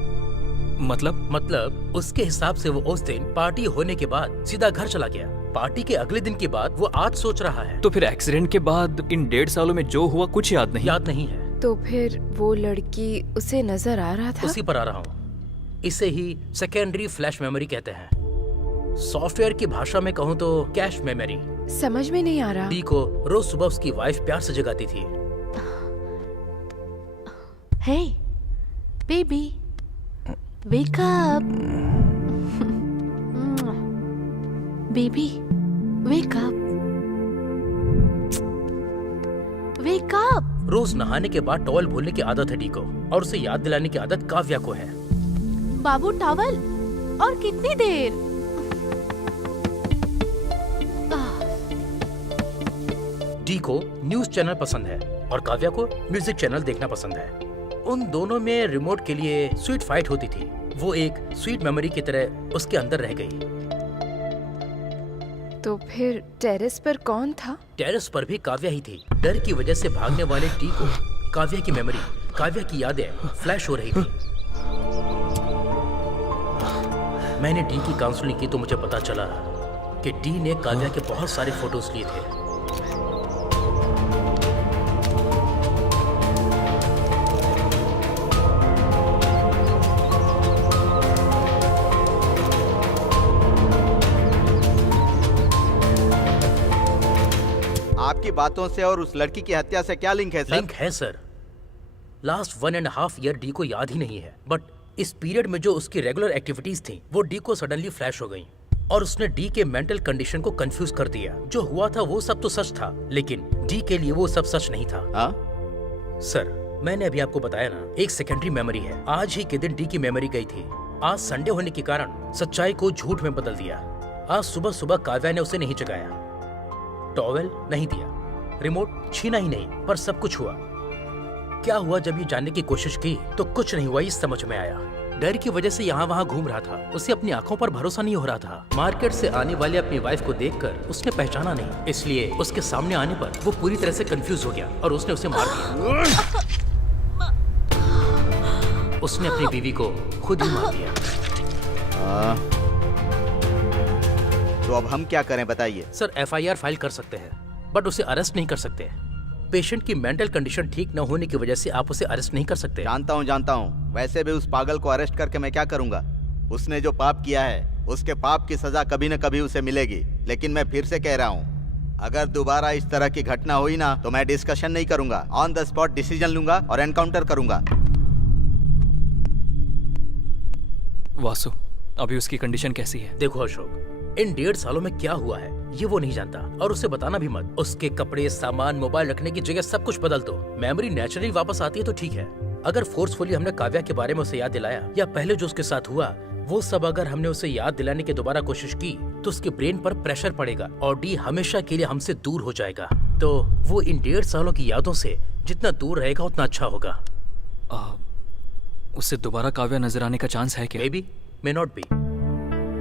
मतलब उसके हिसाब से वो उस दिन पार्टी होने के बाद सीधा घर चला गया। पार्टी के अगले दिन के बाद वो आज सोच रहा है। तो फिर एक्सीडेंट के बाद इन 1.5 सालों में जो हुआ कुछ याद नहीं है। तो फिर वो लड़की उसे नजर आ रहा था? उसी पर आ रहा हूँ। इसे ही सेकेंडरी फ्लैश मेमोरी कहते हैं। सॉफ्टवेयर की भाषा में कहूँ तो कैश मेमोरी। समझ में नहीं आ रहा। डी को रोज सुबह उसकी वाइफ प्यार से जगाती थी। Hey baby, wake up. Baby wake up, wake up. रोज नहाने के बाद टॉवल भूलने की आदत है डी को, और उसे याद दिलाने की आदत काव्या को है। बाबू टॉवल, और कितनी देर? डी को न्यूज चैनल पसंद है और काव्या को म्यूजिक चैनल देखना पसंद है। उन दोनों में रिमोट के लिए स्वीट फाइट होती थी। वो एक स्वीट मेमोरी की तरह उसके अंदर रह गई। तो फिर टेरेस पर कौन था? टेरेस पर भी काव्या ही थी। डर की वजह से भागने वाले डी को काव्या की मेमोरी, काव्या की यादें फ्लैश हो रही थी। मैंने डी की काउंसलिंग की तो मुझे पता चला कि डी ने काव्या के बहुत सारे फोटोज लिए थे। आपकी बातों से और उस लड़की की हत्या से क्या लिंक है सर? लिंक है सर। लास्ट 1.5 ईयर डी को याद ही नहीं है, बट इस पीरियड में जो उसकी रेगुलर एक्टिविटीज थी वो डी को सडनली फ्लैश हो गई और उसने डी के मेंटल कंडीशन को कंफ्यूज कर दिया। जो हुआ था वो सब तो सच था, लेकिन डी के लिए वो सब सच नहीं था। सर मैंने अभी आपको बताया ना, एक सेकेंडरी मेमोरी है। आज ही के दिन डी की मेमोरी गई थी। आज संडे होने के कारण सच्चाई को झूठ में बदल दिया। आज सुबह सुबह काव्या ने उसे नहीं जगाया, टॉवेल नहीं दिया, रिमोट छीना ही नहीं, पर सब कुछ हुआ। क्या हुआ जब ये जानने की कोशिश की तो कुछ नहीं हुआ, ये समझ में आया। डर की वजह से यहाँ वहाँ घूम रहा था। उसे अपनी आंखों पर भरोसा नहीं हो रहा था। मार्केट से आने वाले अपनी वाइफ को देखकर उसने पहचाना नहीं, इसलिए उसके सामने आने पर वो पूरी तरह से कंफ्यूज हो गया और उसने उसे मार दिया। उसने अपनी बीवी को खुद ही मार दिया। तो अब हम क्या करें बताइए? सर FIR फाइल कर सकते हैं, बट उसे अरेस्ट नहीं कर सकते। पेशेंट की मेंटल कंडीशन ठीक न होने की वजह से आप उसे अरेस्ट नहीं कर सकते। जानता हूँ। वैसे भी उस पागल को अरेस्ट करके मैं क्या करूँगा? उसने जो पाप किया है उसके पाप की सजा कभी न कभी उसे मिलेगी। लेकिन मैं फिर से कह रहा हूँ, अगर दोबारा इस तरह की घटना हुई ना तो मैं डिस्कशन नहीं करूंगा, ऑन द स्पॉट डिसीजन लूंगा और एनकाउंटर करूंगा। वासु, अभी उसकी कंडीशन कैसी है? देखो अशोक, इन 1.5 सालों में क्या हुआ है ये वो नहीं जानता, और उसे बताना भी मत। उसके कपड़े, सामान, मोबाइल रखने की जगह सब कुछ बदल दो। मेमोरी नेचुरली वापस आती है तो ठीक है। अगर फोर्सफुली हमने काव्या के बारे में उसे याद दिलाया या पहले जो उसके साथ हुआ वो सब अगर हमने उसे याद दिलाने की दोबारा कोशिश की तो उसके ब्रेन पर प्रेशर पड़ेगा और डी हमेशा के लिए हमसे दूर हो जाएगा। तो वो इन 1.5 सालों की यादों से जितना दूर रहेगा उतना अच्छा होगा। उससे दोबारा काव्या नजर आने का चांस है क्या? May be, may not be.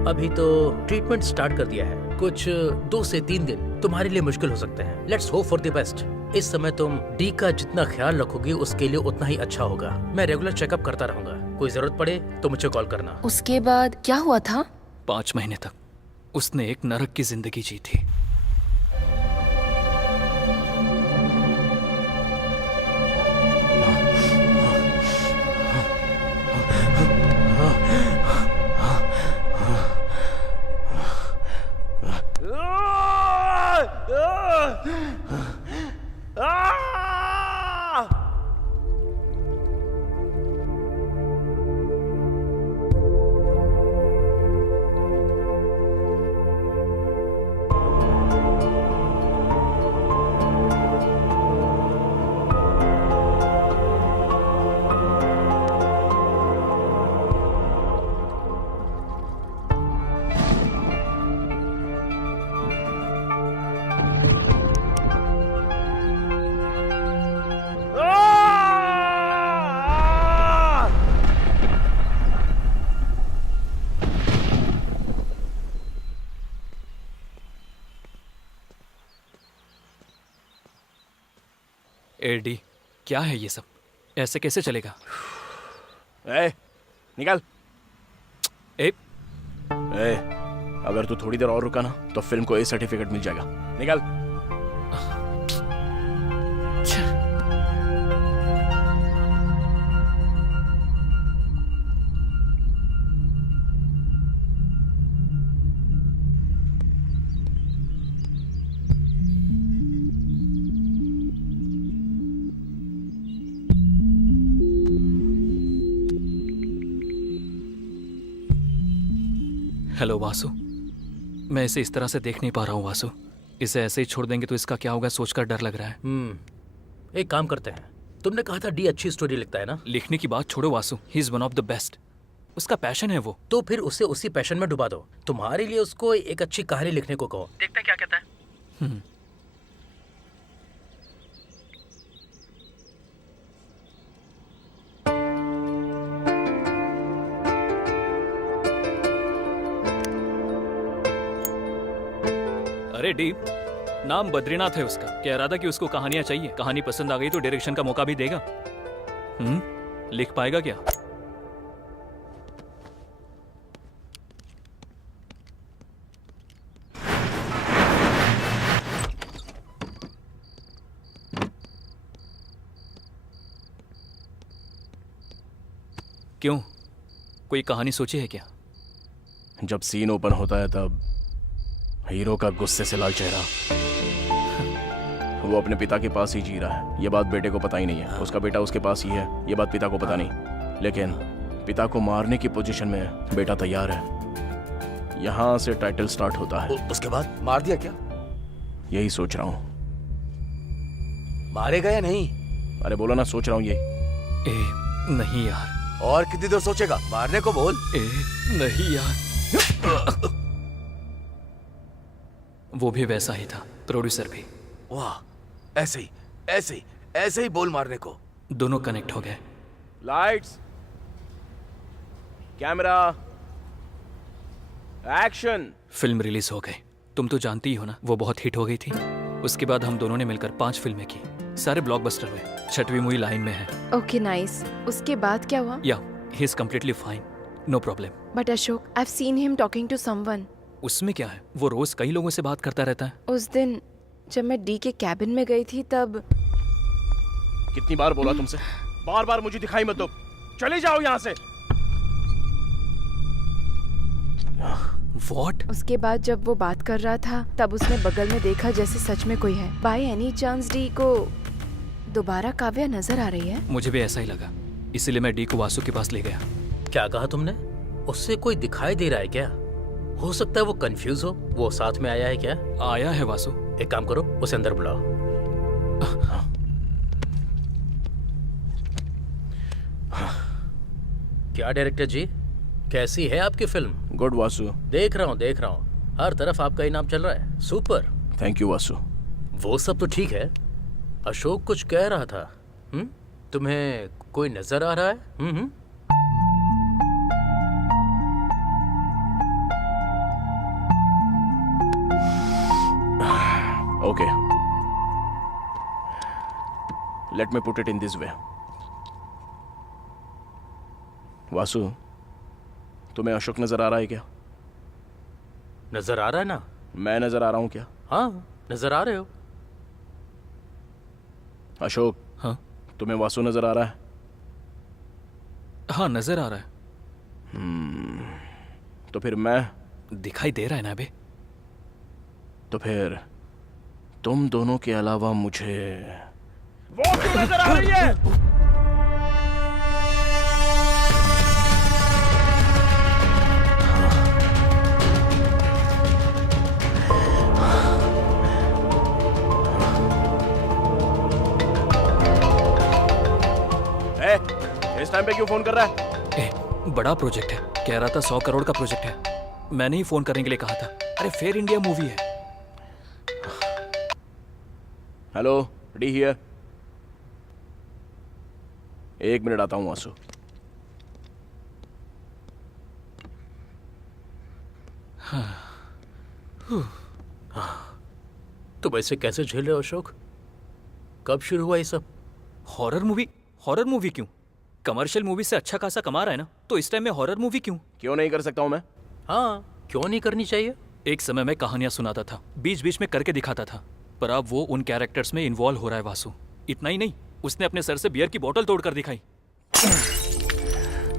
अभी तो ट्रीटमेंट स्टार्ट कर दिया है, कुछ 2 से 3 दिन तुम्हारे लिए मुश्किल हो सकते हैं। Let's hope for the best. इस समय तुम डी का जितना ख्याल रखोगी उसके लिए उतना ही अच्छा होगा। मैं रेगुलर चेकअप करता रहूंगा, कोई जरूरत पड़े तो मुझे कॉल करना। उसके बाद क्या हुआ था? 5 महीने तक उसने एक नरक की जिंदगी जी थी। एडी, क्या है ये सब? ऐसे कैसे चलेगा? निकल। ए, अगर तू थोड़ी देर और रुका ना तो फिल्म को ए सर्टिफिकेट मिल जाएगा। निकल। हेलो वासु, मैं इसे इस तरह से देख नहीं पा रहा हूँ वासु। इसे ऐसे ही छोड़ देंगे तो इसका क्या होगा सोचकर डर लग रहा है। एक काम करते हैं, तुमने कहा था डी अच्छी स्टोरी लिखता है ना? लिखने की बात छोड़ो Vasu, he is one of the best. उसका पैशन है वो। तो फिर उसे उसी पैशन में डुबा दो। तुम्हारे लिए उसको एक अच्छी कहानी लिखने को कहो, देखते हैं क्या कहता है। अरे डी, नाम बद्रीनाथ है उसका। कह रहा था कि उसको कहानियां चाहिए। कहानी पसंद आ गई तो डायरेक्शन का मौका भी देगा। लिख पाएगा क्या? क्यों, कोई कहानी सोची है क्या? जब सीन ओपन होता है तब हीरो का गुस्से से लाल चेहरा, वो अपने पिता के पास ही जी रहा है। ये बात बेटे को पता ही नहीं है। उसका बेटा उसके पास ही है, ये बात पिता को पता नहीं। लेकिन पिता को मारने की पोजीशन में बेटा तैयार है। यहाँ से टाइटल स्टार्ट होता है। उसके बाद मार दिया क्या? यही सोच रहा हूँ। मारेगा या नहीं? अरे बोलो ना, सोच रहा हूँ ये। नहीं यार। और कितनी देर सोचेगा? मारने को बोल। नहीं यार। वो भी वैसा ही था, प्रोड्यूसर भी। वाह, ऐसे ही ऐसे ही ऐसे ही बोल मारने को। दोनों कनेक्ट हो गए। Lights, camera, action. Film release हो गई। तुम तो जानती ही हो ना, वो बहुत हिट हो गई थी। उसके बाद हम दोनों ने मिलकर 5 फिल्में की, सारे ब्लॉकबस्टर हुए। 6वीं मूवी लाइन में है। Okay nice. उसके बाद क्या हुआ? Yeah he is completely fine, no problem. But Ashok, I have seen him talking to someone. उसमें क्या है, वो रोज कई लोगों से बात करता रहता है। उस दिन जब मैं डी के कैबिन में गई थी तब। कितनी बार बोला तुमसे, बार बार मुझे दिखाई मत दो, चले जाओ यहाँ से। What? उसके बाद जब वो बात कर रहा था तब उसने बगल में देखा जैसे सच में कोई है। बाय एनी चांस डी को दोबारा काव्या नजर आ रही है? मुझे भी ऐसा ही लगा, इसीलिए मैं डी को वासु के पास ले गया। क्या कहा तुमने? उससे कोई दिखाई दे रहा है क्या? हो सकता है वो कंफ्यूज हो। वो साथ में आया है क्या? आया है वासु। एक काम करो, उसे अंदर बुलाओ। क्या डायरेक्टर जी, कैसी है आपकी फिल्म? गुड वासु। देख रहा हूँ हर तरफ आपका ही नाम चल रहा है। सुपर। Thank you Vasu. वो सब तो ठीक है, अशोक कुछ कह रहा था। तुम्हें कोई नजर आ रहा है? Okay. Let me put it in this way. Vasu, तुम्हें अशोक नजर आ रहा है क्या? नजर आ रहा है ना? मैं नजर आ रहा हूं क्या? हाँ, नजर आ रहे हो। अशोक, हाँ तुम्हें वासु नजर आ रहा है? हाँ, नजर आ रहा है। तो फिर मैं, दिखाई दे रहा है ना बे? तो फिर तुम दोनों के अलावा मुझे वासु नजर आ रही है। इस टाइम पे क्यों फोन कर रहा है? बड़ा प्रोजेक्ट है, कह रहा था 100 करोड़ का प्रोजेक्ट है। मैंने ही फोन करने के लिए कहा था। अरे फेयर इंडिया मूवी है। Hello, D here. 1 मिनट आता हूं वासु। तुम ऐसे कैसे झेल रहे हो अशोक? कब शुरू हुआ ये सब? हॉरर मूवी क्यों? कमर्शियल मूवी से अच्छा खासा कमा रहा है ना, तो इस टाइम में हॉरर मूवी क्यों? क्यों नहीं कर सकता हूं मैं? हाँ, क्यों नहीं करनी चाहिए? एक समय में कहानियां सुनाता था, बीच बीच में करके दिखाता था, पर अब वो उन कैरेक्टर्स में इन्वॉल्व हो रहा है वासु। इतना ही नहीं, उसने अपने सर से बियर की बोतल तोड़कर दिखाई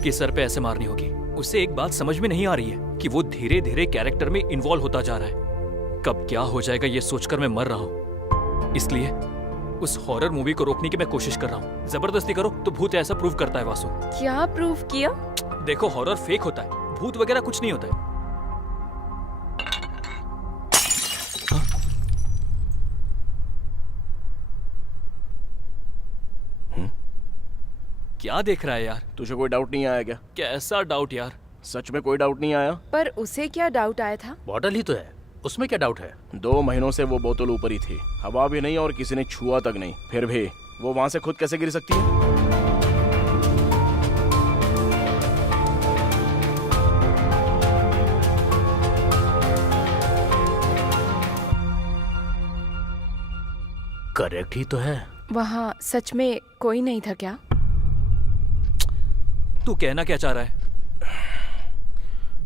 कि सर पे ऐसे मारनी होगी। उसे एक बात समझ में नहीं आ रही है कि वो धीरे धीरे कैरेक्टर में इन्वॉल्व होता जा रहा है। कब क्या हो जाएगा ये सोचकर मैं मर रहा हूं। इसलिए उस हॉरर मूवी को रोकने की मैं कोशिश कर रहा हूँ। जबरदस्ती करो तो भूत ऐसा प्रूव करता है वासु। क्या प्रूव किया? देखो, हॉरर फेक होता है, भूत वगैरह कुछ नहीं होता है। क्या देख रहा है यार? तुझे कोई डाउट नहीं आया क्या? कैसा डाउट यार? सच में कोई डाउट नहीं आया? पर उसे क्या डाउट आया था? बॉटल ही तो है, उसमें क्या डाउट है? 2 महीनों से वो बोतल ऊपर ही थी, हवा भी नहीं और किसी ने छुआ तक नहीं। फिर भी वो वहां से खुद कैसे गिर सकती है? करेक्ट ही तो है। वहाँ सच में कोई नहीं था क्या? तू कहना क्या चाह रहा है?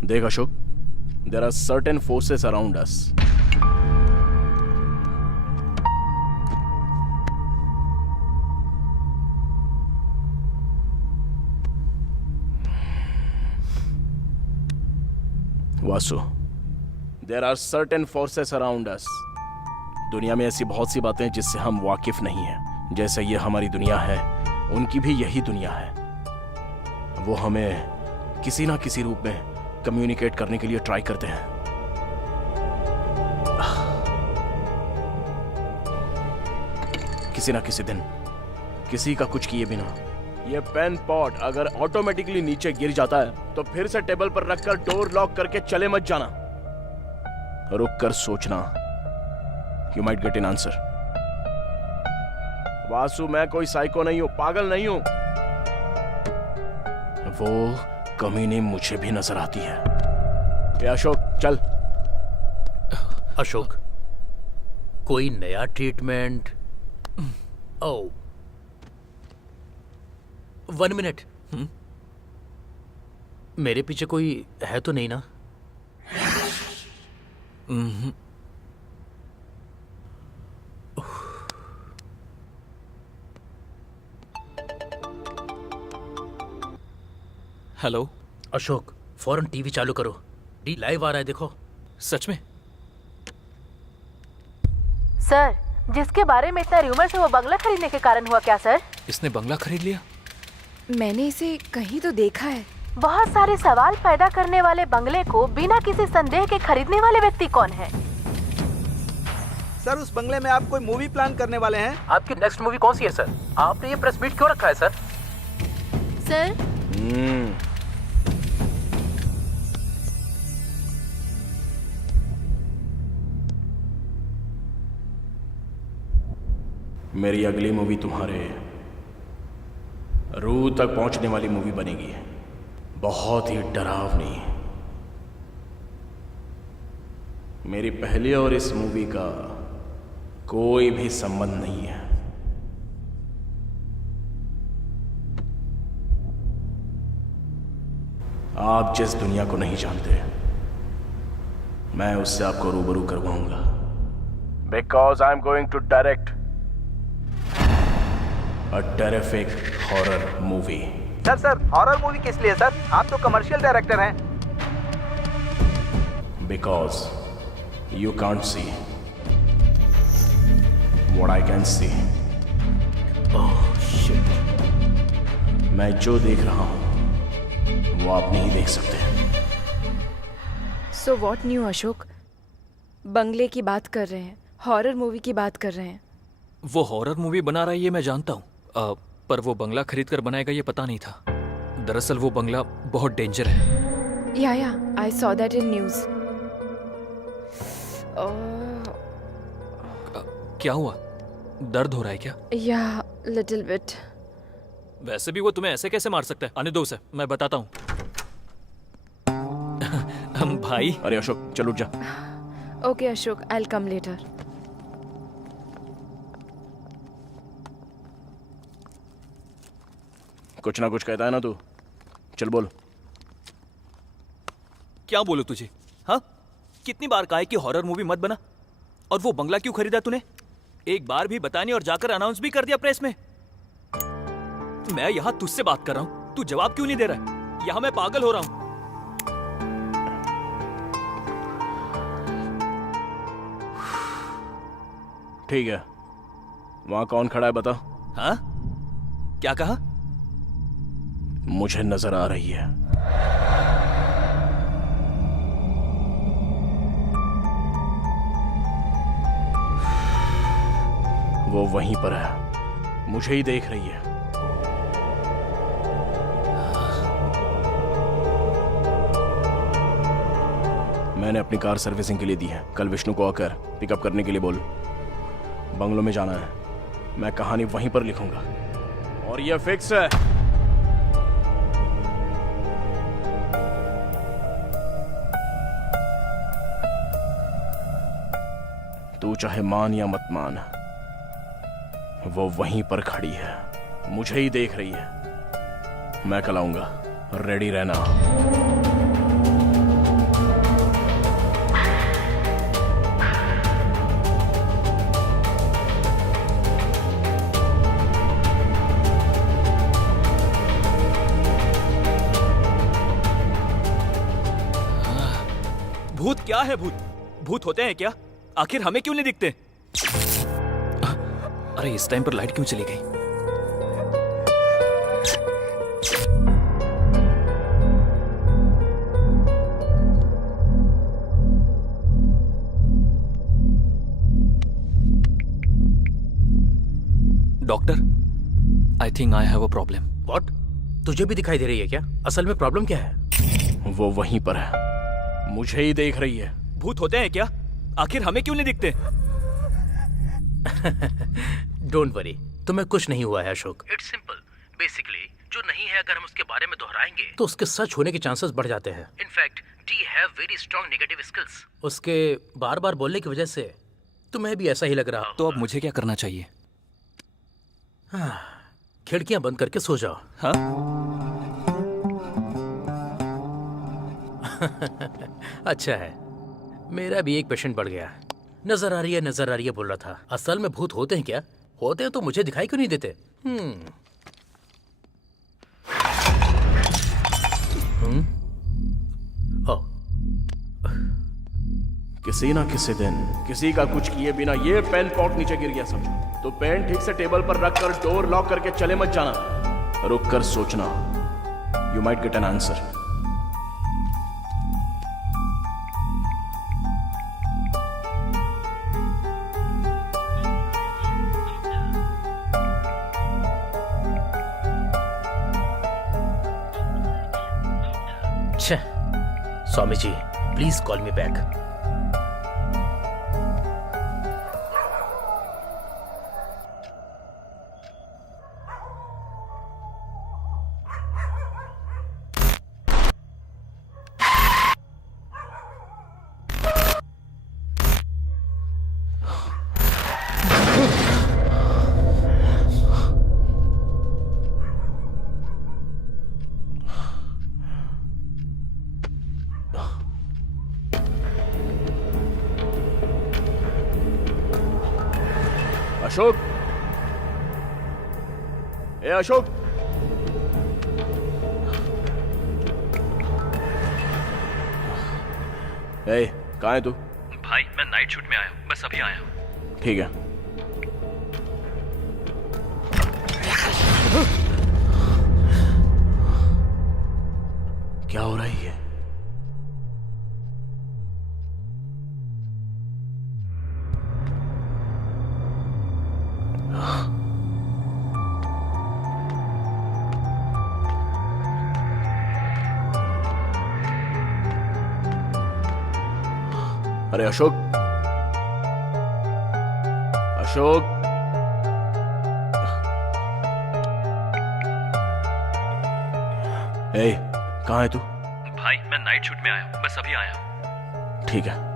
देख Ashok, there are certain forces around us. Vasu, there are certain forces around us. दुनिया में ऐसी बहुत सी बातें जिससे हम वाकिफ नहीं हैं। जैसे ये हमारी दुनिया है, उनकी भी यही दुनिया है। वो हमें किसी ना किसी रूप में कम्युनिकेट करने के लिए ट्राई करते हैं। किसी ना किसी दिन, किसी का कुछ किए बिना ये पेन पॉट अगर ऑटोमेटिकली नीचे गिर जाता है तो फिर से टेबल पर रखकर डोर लॉक करके चले मत जाना। रुक कर सोचना। You might get an answer. Vasu, मैं कोई साइको नहीं हूं, पागल नहीं हूं। वो कमीनी मुझे भी नजर आती है। ये अशोक, चल। अशोक, कोई नया ट्रीटमेंट? ओह, 1 मिनट। मेरे पीछे कोई है तो नहीं ना? हेलो अशोक, फौरन टीवी चालू करो। डी लाइव आ रहा है, देखो। सच में? सर, जिसके बारे में इतना र्यूमर्स है वो बंगला खरीदने के कारण हुआ क्या सर? इसने बंगला खरीद लिया? मैंने इसे कहीं तो देखा है। बहुत सारे सवाल पैदा करने वाले बंगले को बिना किसी संदेह के खरीदने वाले व्यक्ति कौन है? सर, उस बंगले में आप कोई मूवी प्लान करने वाले हैं? आपकी नेक्स्ट मूवी कौन सी है सर? आपने ये प्रेस मीट क्यों रखा है सर? सर, मेरी अगली मूवी तुम्हारे रूह तक पहुंचने वाली मूवी बनेगी, बहुत ही डरावनी। मेरी पहली और इस मूवी का कोई भी संबंध नहीं है। आप जिस दुनिया को नहीं जानते, मैं उससे आपको रूबरू करवाऊंगा। Because I am going to direct a terrific horror movie. Sir horror movie किस लिए सर? आप तो कमर्शियल डायरेक्टर हैं। Because you can't see what I can see. Oh shit, मैं जो देख रहा हूं वो आप नहीं देख सकते। So what new Ashok? बंगले की बात कर रहे हैं, हॉरर मूवी की बात कर रहे हैं। वो हॉरर मूवी बना रहा है ये मैं जानता हूँ, पर वो बंगला खरीद कर बनाएगा ये पता नहीं था। दरअसल वो बंगला बहुत डेंजर है। या I saw that in news. क्या हुआ? दर्द हो रहा है क्या? या लिटिल बिट। वैसे भी वो तुम्हें ऐसे कैसे मार सकता है? आने दो उसे, मैं बताता हूँ। हम भाई। अरे अशोक चल उठ जा। Okay Ashok, I will come later. कुछ ना कुछ कहता है ना तू, चल बोल। क्या बोलूं तुझे? हाँ, कितनी बार कहा है कि हॉरर मूवी मत बना? और वो बंगला क्यों खरीदा तूने? एक बार भी बतानी और जाकर अनाउंस भी कर दिया प्रेस में। मैं यहां तुझसे बात कर रहा हूं, तू जवाब क्यों नहीं दे रहा है? यहां मैं पागल हो रहा हूं। ठीक है, वहां कौन खड़ा है बता। हाँ? क्या कहा? मुझे नजर आ रही है। वो वहीं पर है, मुझे ही देख रही है। मैंने अपनी कार सर्विसिंग के लिए दी है। कल विष्णु को आकर पिकअप करने के लिए बोल। बंगलों में जाना है, मैं कहानी वहीं पर लिखूंगा और ये फिक्स है। तू चाहे मान या मत मान, वो वहीं पर खड़ी है, मुझे ही देख रही है। मैं कल आऊंगा, रेडी रहना। भूत क्या है? भूत होते हैं क्या? आखिर हमें क्यों नहीं दिखते? अरे इस टाइम पर लाइट क्यों चली गई? Doctor, I think I have a problem. What? तुझे भी दिखाई दे रही है क्या? असल में प्रॉब्लम क्या है? वो वहीं पर है, मुझे ही देख रही है। भूत होते हैं क्या? आखिर हमें क्यों नहीं दिखते? डोंट वरी, तुम्हें कुछ नहीं हुआ है अशोक। It's simple. बेसिकली जो नहीं है अगर हम उसके बारे में दोहराएंगे तो उसके सच होने के चांसेस बढ़ जाते हैं। In fact D have very strong negative skills. उसके बार बार बोलने की वजह से तुम्हें भी ऐसा ही लग रहा हो। तो अब मुझे क्या करना चाहिए? खिड़कियां बंद करके सो जाओ। हाँ? अच्छा है, मेरा भी एक पेशेंट बढ़ गया। नजर आ रही है बोल रहा था। असल में भूत होते हैं क्या? होते हैं तो मुझे दिखाई क्यों नहीं देते? ओह, किसी ना किसी दिन किसी का कुछ किए बिना ये पेन पॉट नीचे गिर गया समझो, तो पेन ठीक से टेबल पर रखकर डोर लॉक करके चले मत जाना। रुक कर सोचना, you might get an answer. Swami ji please call me back. Ashok, ए अशोक, ए कहाँ है तू? भाई मैं नाइट शूट में आया हूँ, बस अभी आया हूँ। ठीक है। क्या हो रहा है ये? अरे अशोक, अशोक, ए कहाँ है तू? भाई मैं नाइट शूट में आया हूँ, बस अभी आया हूँ। ठीक है।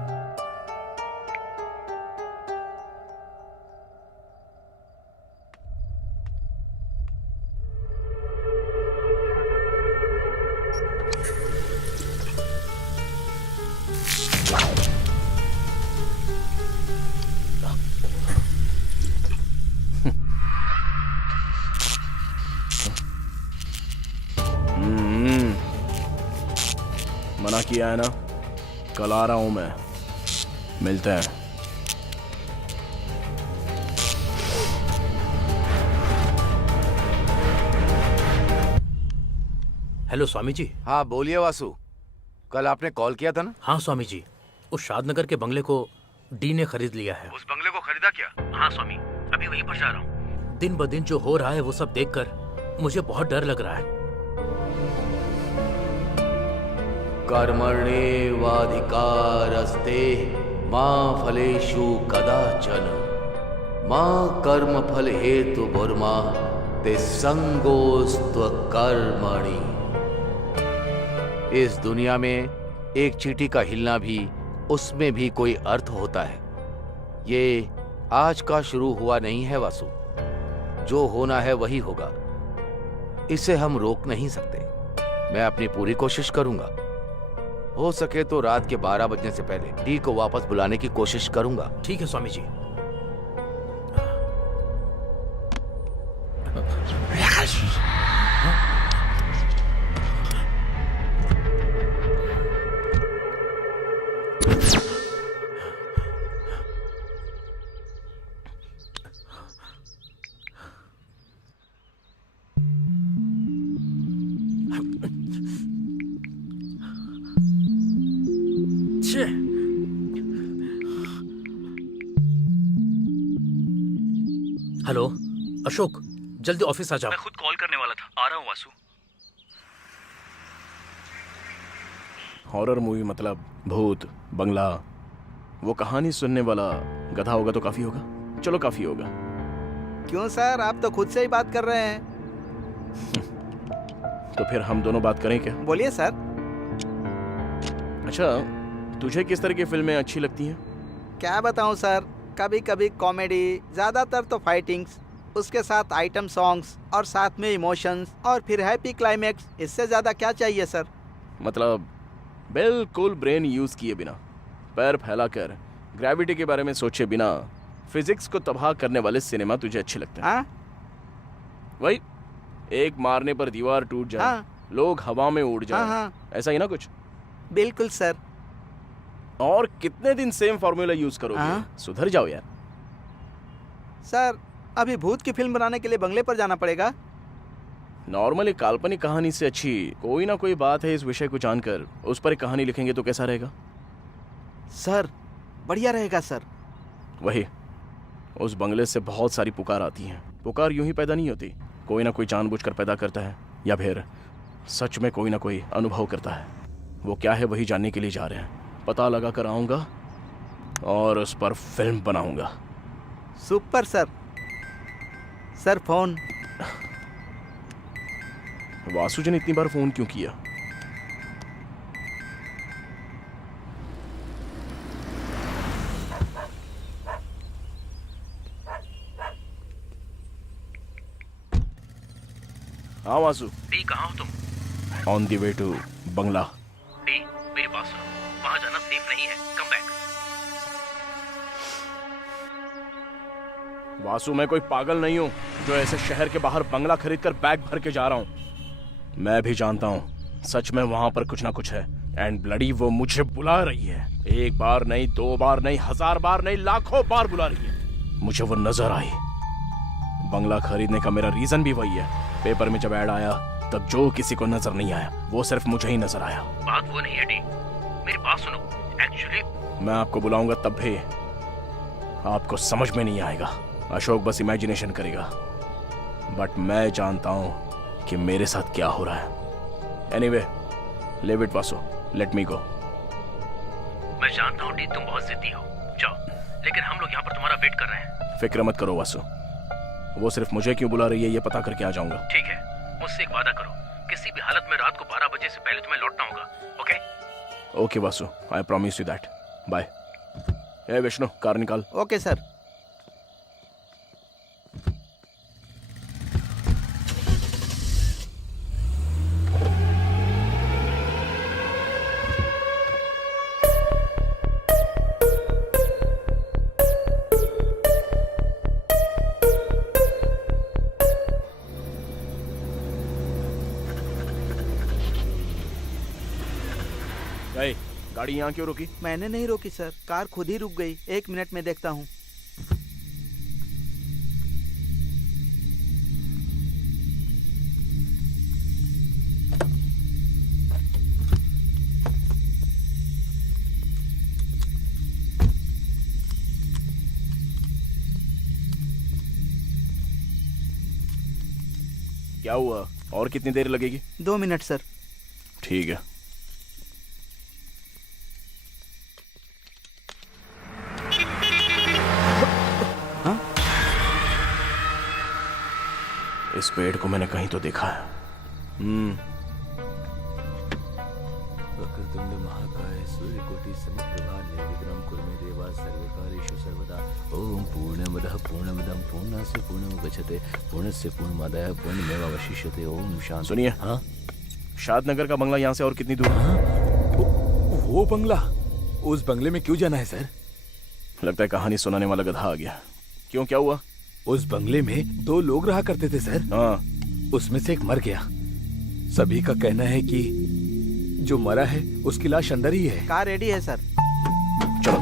मना किया है ना, कल आ रहा हूं मैं, मिलते हैं। हेलो स्वामी जी। हाँ बोलिए वासु, कल आपने कॉल किया था ना? हाँ स्वामी जी, उस शादनगर के बंगले को डी ने खरीद लिया है। उस बंगले को खरीदा क्या? हाँ स्वामी, अभी वहीं पर जा रहा हूँ। दिन ब दिन जो हो रहा है वो सब देखकर मुझे बहुत डर लग रहा है। कर्मण्येवाधिकारस्ते मां फलेषु कदाचन मां कर्म फल हेतु भुर्मा ते संगोस्त्व कर्मणि। इस दुनिया में एक चींटी का हिलना भी, उसमें भी कोई अर्थ होता है। ये आज का शुरू हुआ नहीं है वासु, जो होना है वही होगा, इसे हम रोक नहीं सकते। मैं अपनी पूरी कोशिश करूंगा, हो सके तो रात के 12 बजने से पहले डी को वापस बुलाने की कोशिश करूंगा। ठीक है स्वामी जी। हेलो अशोक, जल्दी ऑफिस आ जाओ। मैं खुद कॉल करने वाला था, आ रहा हूँ वासु। हॉरर मूवी मतलब भूत, बंगला, वो कहानी सुनने वाला गधा होगा तो काफी होगा। चलो काफी होगा। क्यों सर, आप तो खुद से ही बात कर रहे हैं। तो फिर हम दोनों बात करें क्या? बोलिए सर। अच्छा, तुझे किस तरह की फिल्में अच्छी लगती हैं? क्या बताऊं सर, कभी कभी कॉमेडी, ज्यादातर तो फाइटिंग्स, उसके साथ आइटम सॉन्ग्स और साथ में इमोशंस और फिर हैप्पी क्लाइमेक्स। इससे ज्यादा क्या चाहिए सर? मतलब बिल्कुल ब्रेन यूज किए बिना, पैर फैलाकर, ग्रेविटी के बारे में सोचे बिना, फिजिक्स को तबाह करने वाले सिनेमा तुझे अच्छे लगते हैं? हाँ? वही एक मारने पर दीवार टूट जाए, हाँ। लोग हवा में उड़ जाए, हाँ। ऐसा ही ना कुछ? बिल्कुल सर। और कितने दिन सेम फॉर्मूला यूज करोगे? हाँ। सुधर जाओ यार। सर अभी भूत की फिल्म बनाने के लिए बंगले पर जाना पड़ेगा। नॉर्मली काल्पनिक कहानी से अच्छी कोई ना कोई बात है, इस विषय को जानकर उस पर एक कहानी लिखेंगे तो कैसा रहेगा? सर बढ़िया रहेगा सर। वही, उस बंगले से बहुत सारी पुकार आती हैं। पुकार यूं ही पैदा नहीं होती, कोई ना कोई जानबूझकर पैदा करता है, या फिर सच में कोई ना कोई अनुभव करता है। वो क्या है वही जानने के लिए जा रहे हैं। पता लगा कर आऊंगा और उस पर फिल्म बनाऊंगा। Super sir. Sir phone. Vasu ji ने इतनी बार फोन क्यों किया? हाँ वासु। डी कहाँ हो तुम? ऑन द वे टू बंगला। डी मेरे पास रहो, वहाँ जाना सेफ नहीं है, कम बैक। वासु, मैं कोई पागल नहीं हूं जो ऐसे शहर के बाहर बंगला खरीदकर बैग भर के जा रहा हूं। मैं भी जानता हूं सच में वहां पर कुछ ना कुछ है। एंड ब्लडी वो मुझे बुला रही है। एक बार नहीं, 2 बार नहीं, 1000 बार नहीं, लाखों बार बुला रही है। मुझे वो नजर आई। बंगला खरीदने का मेरा रीजन भी वही है। पेपर में जब ऐड आया तब जो किसी को नजर नहीं आया वो सिर्फ मुझे ही नजर आया। बात वो नहीं है डी, मेरी बात सुनो। एक्चुअली मैं आपको बुलाऊंगा तब भी आपको समझ में नहीं आएगा। अशोक बस इमेजिनेशन करेगा, बट मैं जानता हूं कि मेरे साथ क्या हो रहा है। Anyway, leave it Vasu, let me go. मैं जानता हूँ डी, तुम बहुत जिद्दी हो, जाओ, लेकिन हम लोग यहाँ पर तुम्हारा वेट कर रहे हैं। फिक्र मत करो वासु, वो सिर्फ मुझे क्यों बुला रही है ये पता करके आ जाऊंगा। ठीक है, मुझसे एक वादा करो, किसी भी हालत में रात को 12 बजे से पहले तुम्हें लौटना होगा। Okay? Okay Vasu, I promise you that. Bye. ए विष्णु, कार निकाल। Okay sir. ए, गाड़ी यहाँ क्यों रुकी? मैंने नहीं रोकी सर, कार खुद ही रुक गई। 1 मिनट में देखता हूँ। क्या हुआ? और कितनी देर लगेगी? 2 मिनट सर। ठीक है। इस पेड़ को मैंने कहीं तो देखा है। वक्रतुंड महाकाय सूर्यकोटि समप्रभा निर्विघ्नं कुरु मे देवा सर्वकार्येषु सर्वदा। ओम पूर्णमदः पूर्णमिदं पूर्णस्य पूर्णमुदच्यते पूर्णस्य पूर्णमादाय पूर्णमेवावशिष्यते। ओम शांति। सुनिए। हाँ? शाद नगर का बंगला यहाँ से और कितनी दूर है? वो बंगला, उस बंगले में क्यों जाना है सर? लगता है कहानी सुनाने वाला गधा आ गया। क्यों, क्या हुआ? उस बंगले में 2 लोग रहा करते थे सर। हाँ। उसमें से एक मर गया। सभी का कहना है कि जो मरा है उसकी लाश अंदर ही है। कार रेडी है सर। चलो।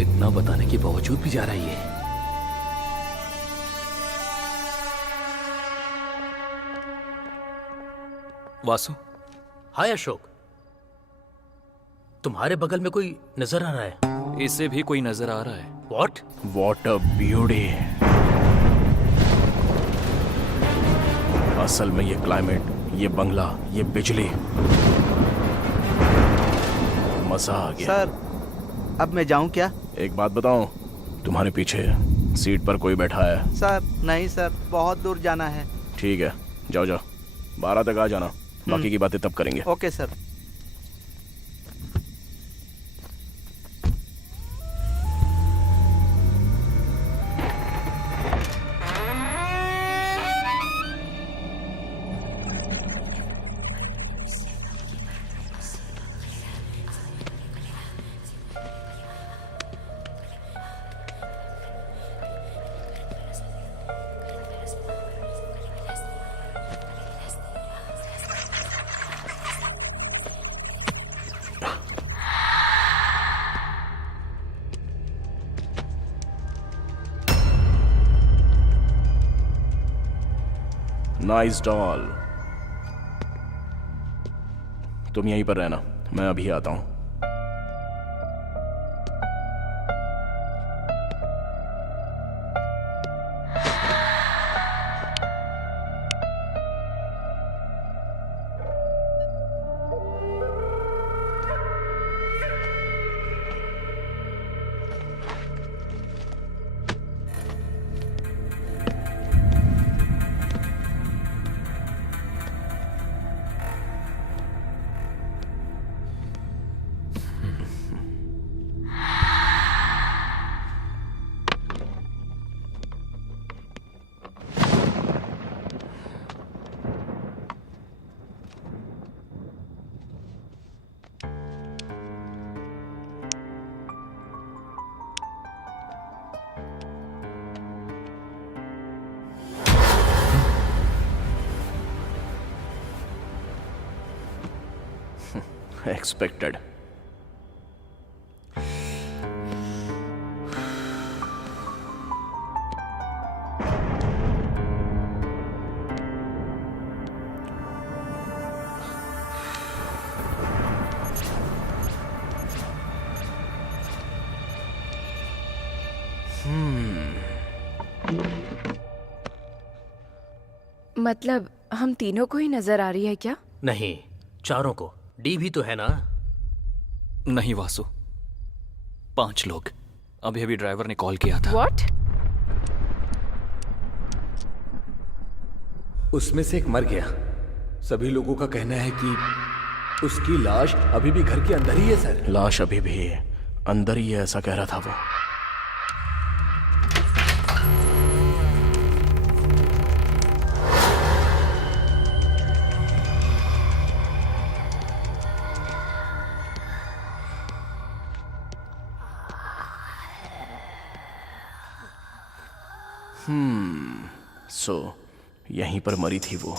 इतना बताने के बावजूद भी जा रही है। वासु। हाय अशोक, तुम्हारे बगल में कोई नजर आ रहा है? इसे भी कोई नजर आ रहा है। What? What a beauty। असल में ये क्लाइमेट, ये बंगला, ये बिजली, मजा आ गया। सर, अब मैं जाऊं क्या? एक बात बताऊं, तुम्हारे पीछे सीट पर कोई बैठा है। सर नहीं सर, बहुत दूर जाना है। ठीक है, जाओ जाओ, 12 तक आ जाना। बाकी की बातें तब करेंगे। Okay sir. Nice doll. तुम यहीं पर रहना, मैं अभी आता हूं। एक्सपेक्टेड। मतलब हम तीनों को ही नजर आ रही है क्या? नहीं, चारों को। डी भी तो है ना? नहीं वासु, 5 लोग। अभी अभी ड्राइवर ने कॉल किया था। What? उसमें से एक मर गया। सभी लोगों का कहना है कि उसकी लाश अभी भी घर के अंदर ही है सर। लाश अभी भी अंदर ही है, ऐसा कह रहा था वो। सो यहीं पर मरी थी वो।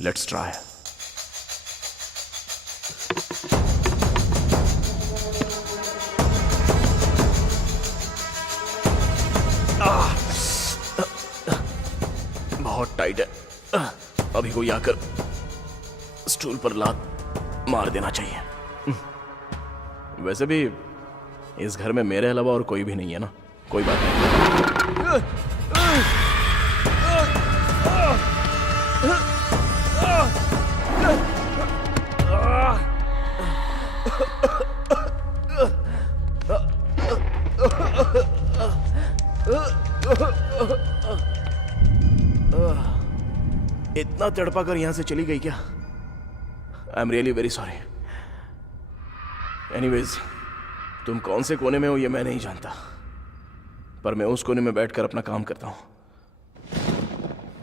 Let's try. बहुत टाइट है। अभी कोई आकर स्टूल पर लात मार देना चाहिए। वैसे भी इस घर में मेरे अलावा और कोई भी नहीं है ना। कोई बात नहीं। इतना तड़पा कर यहां से चली गई क्या? I am really very sorry. Anyways, तुम कौन से कोने में हो ये मैं नहीं जानता, पर मैं उस कोने में बैठकर अपना काम करता हूं।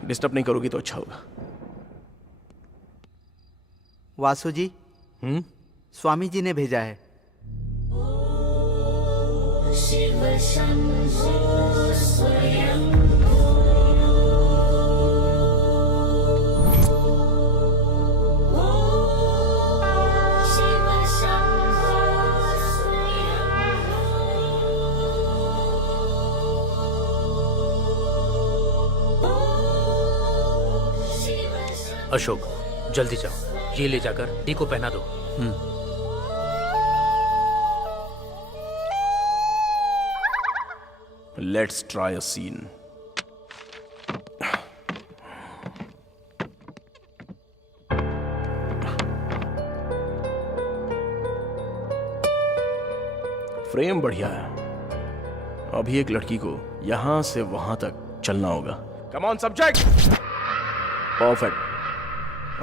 डिस्टर्ब नहीं करोगी तो अच्छा होगा। वासु जी, स्वामी जी ने भेजा है। अशोक, जल्दी जाओ, ये ले जाकर डी को पहना दो। Let's try a scene. Frame बढ़िया है। अभी एक लड़की को यहां से वहां तक चलना होगा। Come on subject. परफेक्ट।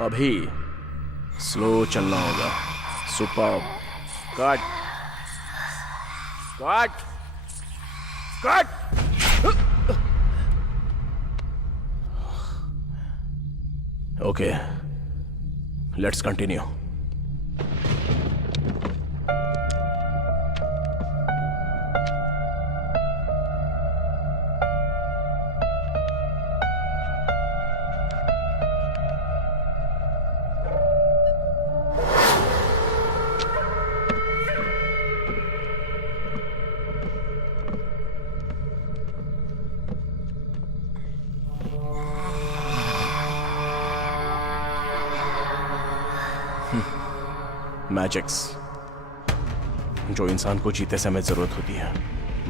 अभी स्लो चलना होगा। Super. Cut cut cut. Okay, let's continue. Magics जो इंसान को जीते समय जरूरत होती है,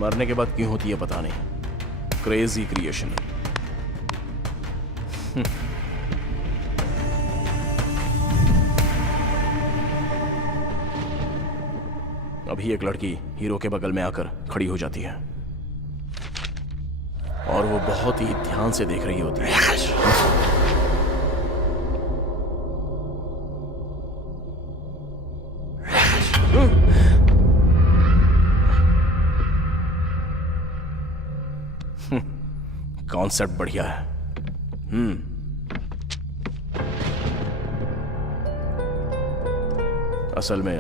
मरने के बाद क्यों होती है पता नहीं। Crazy creation. अभी एक लड़की हीरो के बगल में आकर खड़ी हो जाती है और वो बहुत ही ध्यान से देख रही होती है। कॉन्सेप्ट बढ़िया है। असल में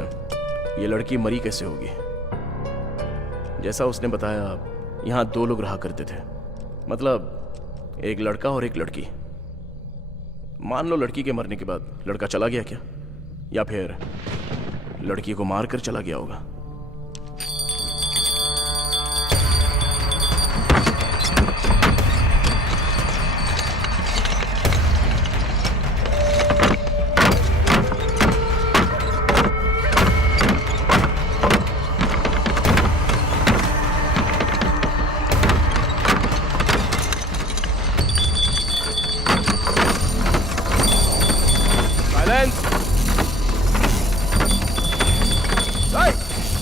ये लड़की मरी कैसे होगी? जैसा उसने बताया, यहां 2 लोग रहा करते थे। मतलब एक लड़का और एक लड़की। मान लो लड़की के मरने के बाद लड़का चला गया क्या? या फिर लड़की को मार कर चला गया होगा।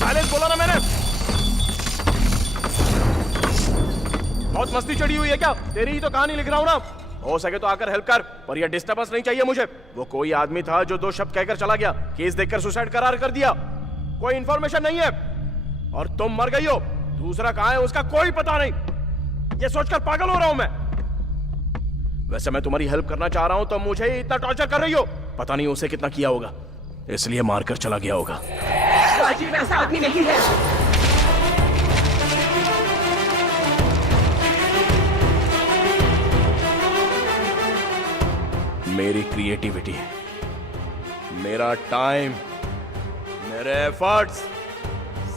साइलेंस बोला ना मैंने। बहुत मस्ती चढ़ी हुई है क्या? तेरी ही तो कहानी लिख रहा हूं ना। हो सके तो आकर हेल्प कर, पर यह डिस्टर्बेंस नहीं चाहिए मुझे। वो कोई आदमी था जो 2 शब्द कहकर चला गया, केस देखकर सुसाइड करार कर दिया, कोई इंफॉर्मेशन नहीं है, और तुम मर गई हो। दूसरा कहां है उसका कोई पता नहीं। ये सोचकर पागल हो रहा हूं मैं। वैसे मैं तुम्हारी हेल्प करना चाह रहा हूं तो मुझे ही इतना टॉर्चर कर रही हो। पता नहीं उसे कितना किया होगा, इसलिए मारकर चला गया होगा। राजीव ऐसा आदमी नहीं है। मेरी क्रिएटिविटी, मेरा टाइम, मेरे एफर्ट्स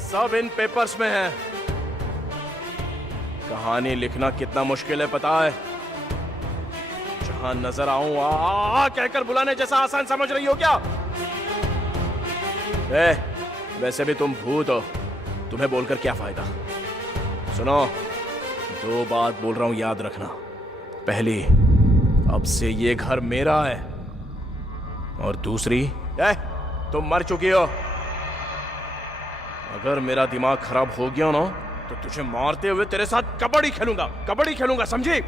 सब इन पेपर्स में है। कहानी लिखना कितना मुश्किल है पता है? जहां नजर आऊं आ कहकर बुलाने जैसा आसान समझ रही हो क्या? वैसे भी तुम भूत हो, तुम्हें बोलकर क्या फायदा? सुनो, 2 बात बोल रहा हूं, याद रखना। पहली, अब से ये घर मेरा है, और दूसरी, तुम मर चुकी हो। अगर मेरा दिमाग खराब हो गया ना तो तुझे मारते हुए तेरे साथ कबड्डी खेलूंगा, समझी?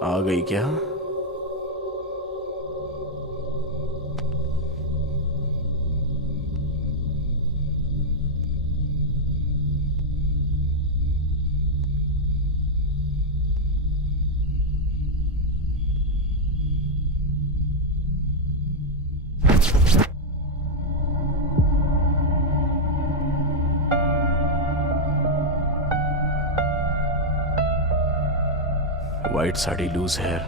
आ गई क्या? White sari, loose hair,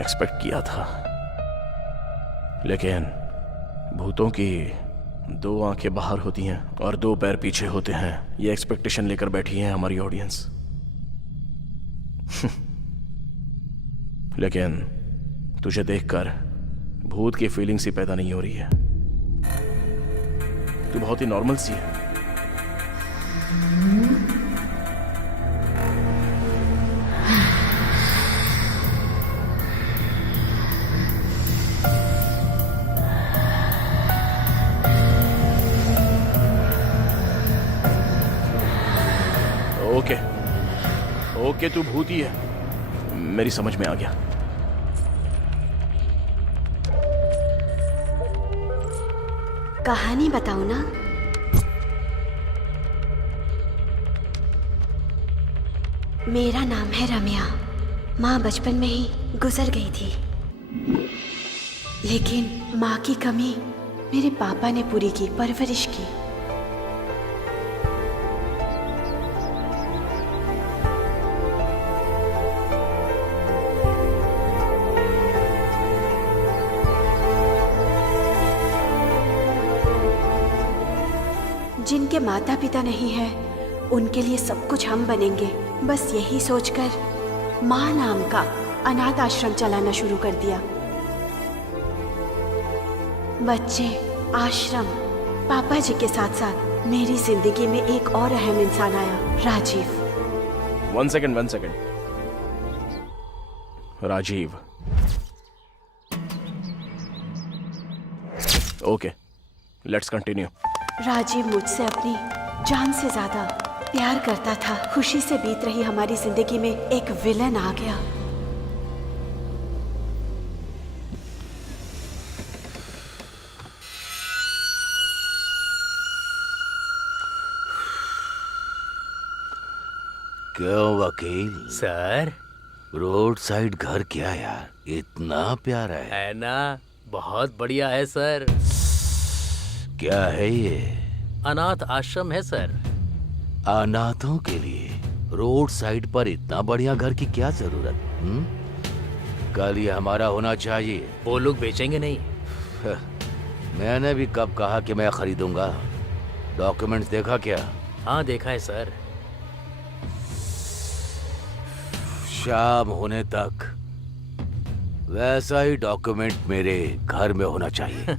expect किया था, लेकिन भूतों की 2 आंखें बाहर होती हैं और 2 पैर पीछे होते हैं, ये एक्सपेक्टेशन लेकर बैठी है हमारी ऑडियंस। लेकिन तुझे देखकर भूत की फीलिंग्स ही पैदा नहीं हो रही है। तू बहुत ही नॉर्मल सी है। ओके, तू भूती है, मेरी समझ में आ गया। कहानी बताओ ना। मेरा नाम है रम्या। माँ बचपन में ही गुजर गई थी, लेकिन माँ की कमी मेरे पापा ने पूरी की, परवरिश की। जिनके माता पिता नहीं है, उनके लिए सब कुछ हम बनेंगे, बस यही सोचकर माँ नाम का अनाथ आश्रम चलाना शुरू कर दिया। बच्चे, आश्रम, पापा जी के साथ साथ मेरी जिंदगी में एक और अहम इंसान आया, Rajiv. One second. Rajiv, okay, let's continue. Rajiv मुझसे अपनी जान से ज्यादा प्यार करता था। खुशी से बीत रही हमारी जिंदगी में एक विलन आ गया। क्यों वकील? सर, रोड साइड घर क्या यार, इतना प्यारा है ना? बहुत बढ़िया है सर। क्या है ये? अनाथ आश्रम है सर। अनाथों के लिए रोड साइड पर इतना बढ़िया घर की क्या जरूरत? कल ये हमारा होना चाहिए। वो लोग बेचेंगे नहीं। मैंने भी कब कहा कि मैं खरीदूंगा? डॉक्यूमेंट्स देखा क्या? हाँ देखा है सर। शाम होने तक वैसा ही डॉक्यूमेंट मेरे घर में होना चाहिए।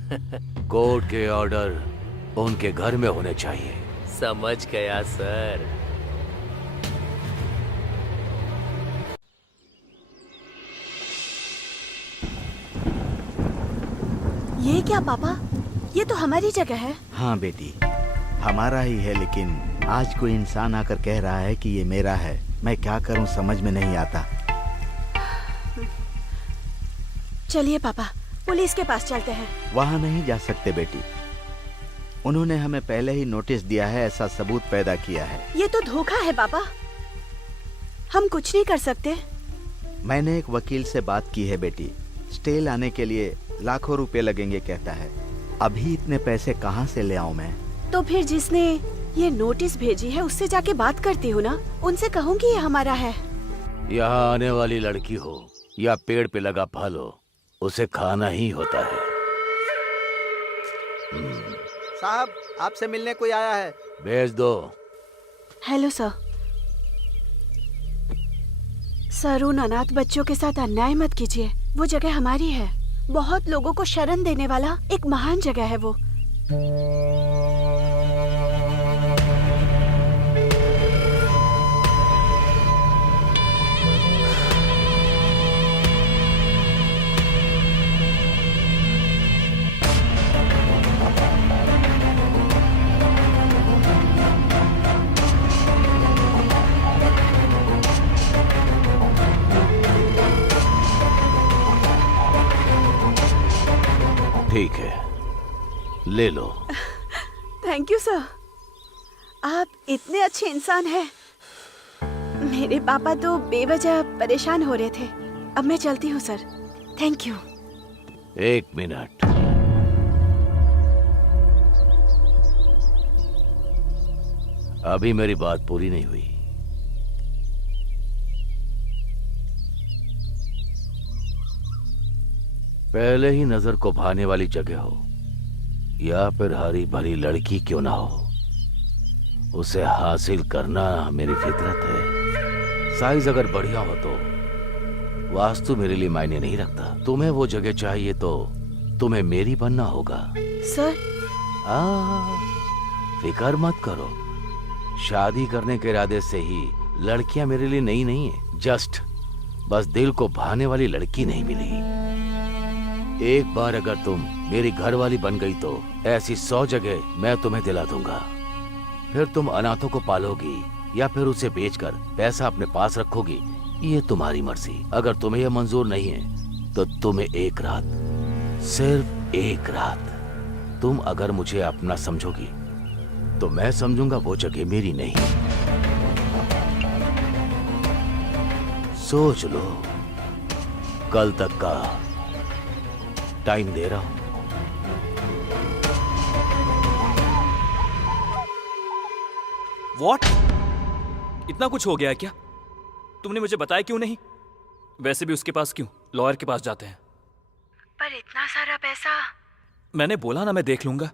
कोर्ट के ऑर्डर उनके घर में होने चाहिए। समझ गया सर। ये क्या पापा? ये तो हमारी जगह है। हाँ बेटी, हमारा ही है, लेकिन आज कोई इंसान आकर कह रहा है कि ये मेरा है। मैं क्या करूं समझ में नहीं आता। चलिए पापा, पुलिस के पास चलते हैं। वहाँ नहीं जा सकते बेटी, उन्होंने हमें पहले ही नोटिस दिया है, ऐसा सबूत पैदा किया है। ये तो धोखा है पापा, हम कुछ नहीं कर सकते। मैंने एक वकील से बात की है बेटी, स्टे लाने के लिए लाखों रुपए लगेंगे कहता है। अभी इतने पैसे कहाँ से ले आऊं मैं? तो फिर जिसने ये नोटिस भेजी है उससे जाके बात करती हूँ ना, उनसे कहूँगी ये हमारा है। यहाँ आने वाली लड़की हो या पेड़ पे लगा फल हो, उसे खाना ही होता है। साहब, आपसे मिलने कोई आया है। भेज दो। Hello sir. सर, उन अनाथ बच्चों के साथ अन्याय मत कीजिए। वो जगह हमारी है। बहुत लोगों को शरण देने वाला एक महान जगह है वो। ठीक है, ले लो। थैंक यू सर, आप इतने अच्छे इंसान हैं। मेरे पापा तो बेवजह परेशान हो रहे थे। अब मैं चलती हूँ सर। Thank you. एक मिनट। अभी मेरी बात पूरी नहीं हुई। पहले ही नजर को भाने वाली जगह हो या फिर हरी भरी लड़की क्यों ना हो, उसे हासिल करना मेरी फितरत है। साइज अगर बढ़िया हो तो वास्तु मेरे लिए मायने नहीं रखता। तुम्हें वो जगह चाहिए तो तुम्हें मेरी बनना होगा। सर, फिक्र मत करो, शादी करने के इरादे से ही लड़कियां मेरे लिए नई नहीं है। जस्ट बस दिल को भाने वाली लड़की नहीं मिली। एक बार अगर तुम मेरी घरवाली बन गई तो ऐसी 100 जगह मैं तुम्हें दिला दूंगा। फिर तुम अनाथों को पालोगी या फिर उसे बेचकर पैसा अपने पास रखोगी, ये तुम्हारी मर्जी। अगर तुम्हें यह मंजूर नहीं है तो तुम्हें एक रात, सिर्फ एक रात, तुम अगर मुझे अपना समझोगी तो मैं समझूंगा वो जगह मेरी नहीं। सोच लो, कल तक का टाइम दे रहा हूं। What? इतना कुछ हो गया है क्या? तुमने मुझे बताया क्यों नहीं? वैसे भी उसके पास क्यों, लॉयर के पास जाते हैं। पर इतना सारा पैसा। मैंने बोला ना मैं देख लूंगा।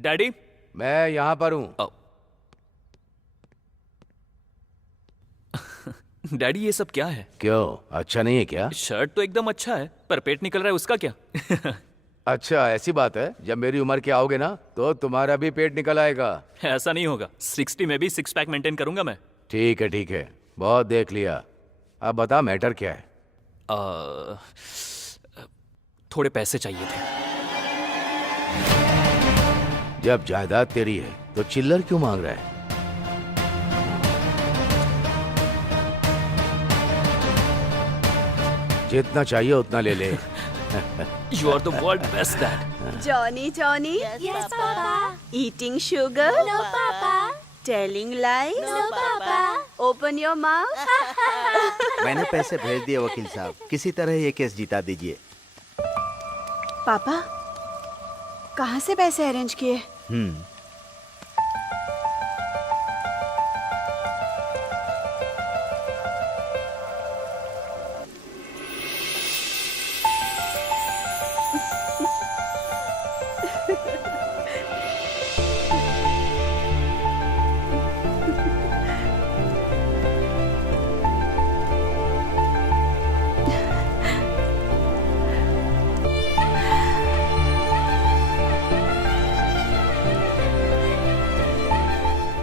डैडी, मैं यहां पर हूं। डैडी, ये सब क्या है? क्यों, अच्छा नहीं है क्या? शर्ट तो एकदम अच्छा है, पर पेट निकल रहा है, उसका क्या? अच्छा, ऐसी बात है। जब मेरी उम्र के आओगे ना तो तुम्हारा भी पेट निकल आएगा। ऐसा नहीं होगा। 60 में भी 6 पैक मेंटेन करूंगा मैं। ठीक है ठीक है, बहुत देख लिया। अब बता मैटर क्या है? थोड़े पैसे चाहिए थे। जब जायदाद तेरी है तो चिल्लर क्यों मांग रहा है? जितना चाहिए उतना ले ले। You are the world best dad. Johnny Johnny, Yes, Papa. Eating sugar, No, Papa. Telling lies, No, Papa. Open your mouth. मैंने पैसे भेज दिए वकील साहब, किसी तरह ये केस जिता दीजिए। पापा, कहाँ से पैसे अरेंज किए?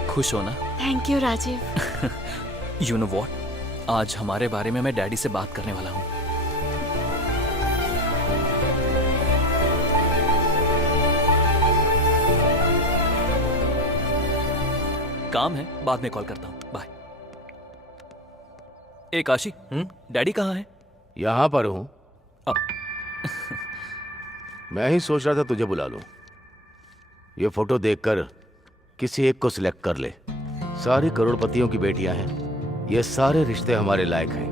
खुश हो ना? Thank you Rajiv. You know what, आज हमारे बारे में मैं डैडी से बात करने वाला हूँ। काम है, बाद में कॉल करता हूँ। बाय। ए काशी, डैडी कहाँ है? यहां पर हूं। मैं ही सोच रहा था तुझे बुला लूं। ये फोटो देखकर किसी एक को सिलेक्ट कर ले। सारी करोड़पतियों की बेटियां हैं, ये सारे रिश्ते हमारे लायक हैं।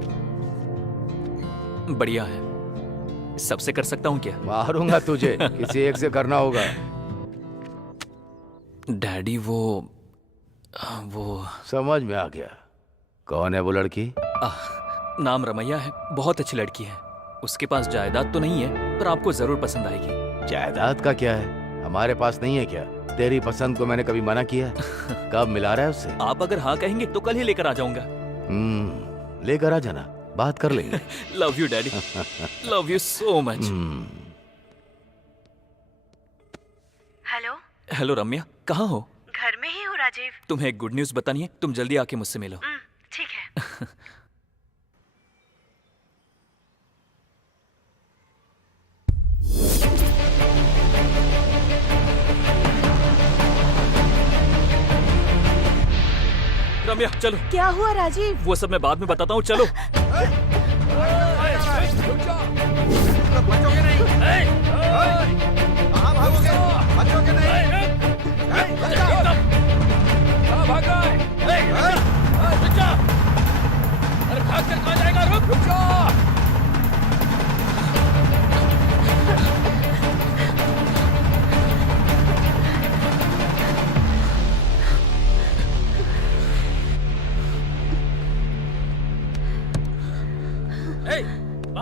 बढ़िया है। सबसे कर सकता हूँ क्या? मारूंगा तुझे, किसी एक से करना होगा। डैडी वो समझ में आ गया। कौन है वो लड़की? नाम रमैया है, बहुत अच्छी लड़की है। उसके पास जायदाद तो नहीं है, पर आपको जरूर पसंद आएगी। जायदाद का क्या है, हमारे पास नहीं है क्या? तेरी पसंद को मैंने कभी मना किया? कब मिला रहा है उससे? आप अगर हाँ कहेंगे तो कल ही लेकर आ जाऊंगा। लेकर आ जाना, बात कर लेंगे। Love you daddy, love you so much. Hello. Hello Ramya, कहाँ हो? घर में ही हूँ राजीव। तुम्हें एक गुड न्यूज बतानी है, तुम जल्दी आके मुझसे मिलो। ठीक है। रम्या चलो। क्या हुआ राजीव? वो सब मैं बाद में बताता हूँ, चलो।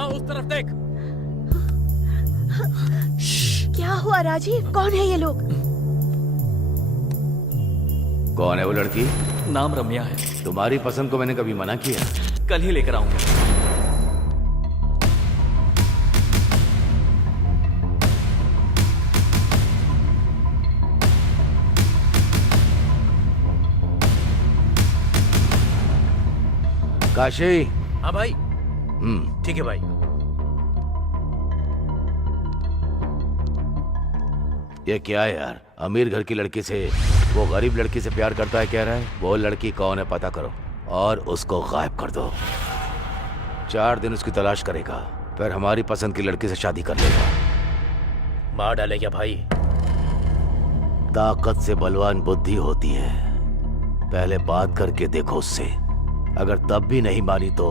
उस तरफ देख। क्या हुआ राजीव? कौन है ये लोग? कौन है वो लड़की? नाम रम्या है। तुम्हारी पसंद को मैंने कभी मना किया? कल ही लेकर आऊंगा। काशी। हाँ भाई। ठीक है भाई। ये क्या है यार? अमीर घर की लड़की से वो गरीब लड़की से प्यार करता है कह रहा है। वो लड़की कौन है पता करो और उसको गायब कर दो। 4 दिन उसकी तलाश करेगा, फिर हमारी पसंद की लड़की से शादी कर लेगा। मार डालेगा भाई। ताकत से बलवान बुद्धि होती है। पहले बात करके देखो उससे, अगर तब भी नहीं मानी तो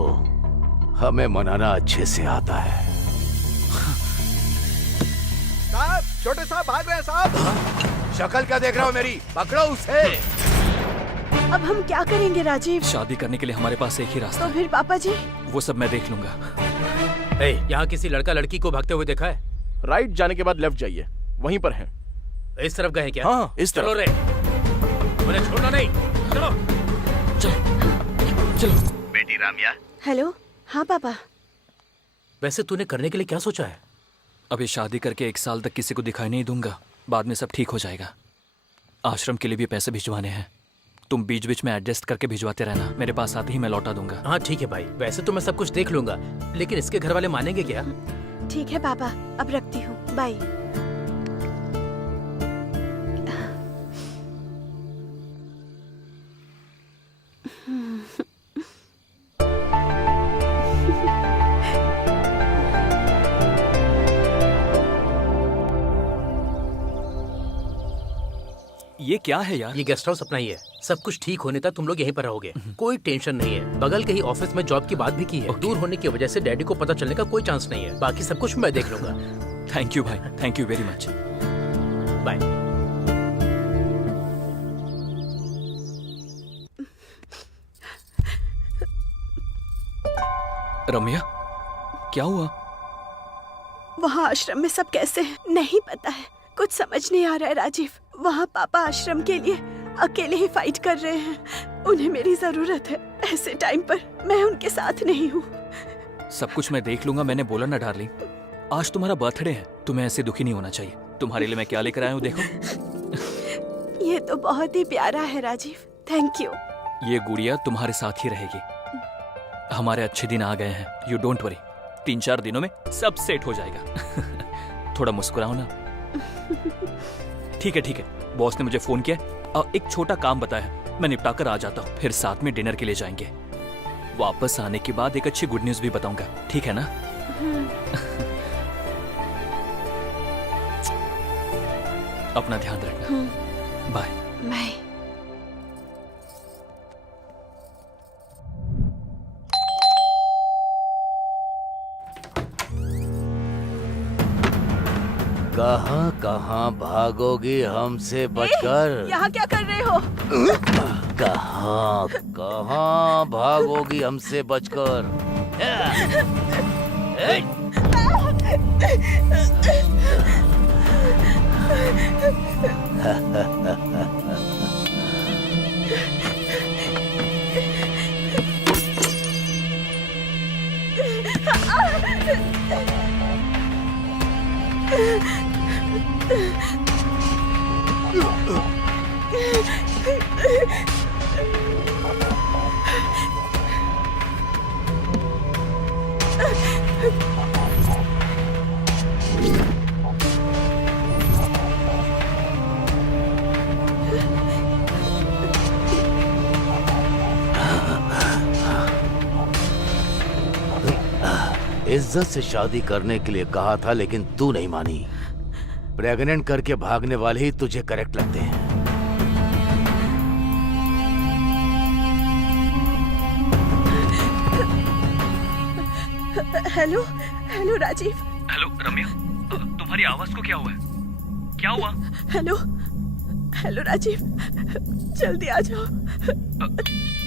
हमें मनाना अच्छे से आता है। साहब, छोटे साहब भाग रहे हैं साहब। शक्ल क्या देख रहा हो मेरी? पकड़ो उसे। अब हम क्या करेंगे राजीव? शादी करने के लिए हमारे पास एक ही रास्ता तो फिर पापा जी? वो सब मैं देख लूंगा। यहाँ किसी लड़का लड़की को भागते हुए देखा है? राइट जाने के बाद लेफ्ट जाइए, वहीं पर है। इस तरफ गए क्या? हाँ, इस तरफ। चलो रे, मुझे छोड़ना नहीं। चलो चलो। बेटी रामिया। हेलो। हाँ पापा। वैसे तूने करने के लिए क्या सोचा है? अभी शादी करके 1 साल तक किसी को दिखाई नहीं दूंगा, बाद में सब ठीक हो जाएगा। आश्रम के लिए भी पैसे भिजवाने हैं, तुम बीच बीच में एडजस्ट करके भिजवाते रहना, मेरे पास आते ही मैं लौटा दूंगा। हाँ ठीक है भाई, वैसे तो मैं सब कुछ देख लूंगा, लेकिन इसके घर वाले मानेंगे क्या? ठीक है पापा, अब रखती हूँ, बाय। ये क्या है यार? ये गेस्ट हाउस अपना ही है। सब कुछ ठीक होने तक तुम लोग यहीं पर रहोगे, कोई टेंशन नहीं है। बगल के ही ऑफिस में जॉब की बात भी की है। दूर होने की वजह से डैडी को पता चलने का कोई चांस नहीं है। बाकी सब कुछ मैं देख लूंगा। थैंक यू भाई, thank you very much. Bye. Ramya, क्या हुआ? वहाँ आश्रम में सब कैसे हैं? नहीं पता है, कुछ समझ नहीं आ रहा है राजीव। वहाँ पापा आश्रम के लिए अकेले ही फाइट कर रहे हैं। उन्हें मेरी जरूरत है। ऐसे टाइम पर मैं उनके साथ नहीं हूँ। सब कुछ मैं देख लूंगा। मैंने बोला ना डार्लिंग, आज तुम्हारा बर्थडे है, तुम्हें ऐसे दुखी नहीं होना चाहिए। तुम्हारे लिए मैं क्या लेकर आया हूँ देखो। ये तो बहुत ही प्यारा है राजीव, थैंक यू। ये गुड़िया तुम्हारे साथ ही रहेगी। हमारे अच्छे दिन आ गए हैं, यू डोंट वरी। 3-4 दिनों में सब सेट हो जाएगा। थोड़ा मुस्कुराओ ना। ठीक है ठीक है, बॉस ने मुझे फोन किया और एक छोटा काम बताया, मैं निपटा कर आ जाता हूँ। फिर साथ में डिनर के लिए जाएंगे। वापस आने के बाद एक अच्छी गुड न्यूज भी बताऊंगा, ठीक है ना? अपना ध्यान रखना। Bye bye. कहाँ कहाँ भागोगी हमसे बचकर? यहाँ क्या कर रहे हो? कहाँ कहाँ भागोगी हमसे बचकर? इज्जत से शादी करने के लिए कहा था, लेकिन तू नहीं मानी। प्रेग्नेंट करके भागने वाले ही तुझे करेक्ट लगते हैं। Hello hello Rajiv. Hello Ramya, तुम्हारी आवाज को क्या हुआ है? क्या हुआ? हेलो हेलो राजीव, जल्दी आ जाओ।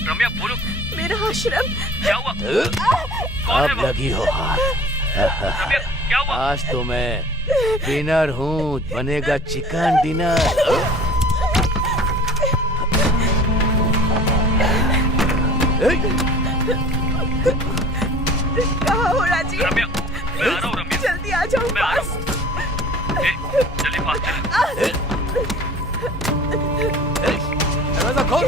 रम्या बोलो। मेरा आश्रम। क्या हुआ? अब लगी हो हाथ। रम्या क्या हुआ? आज तो मैं डिनर हूँ, बनेगा चिकन डिनर। कहाँ हो राजीव? रम्या मैं आ रहा हूँ। रम्या जल्दी आ जाओ मैं आ रहा पास। हूँ। जल्दी पास चल। दरवाजा खोल।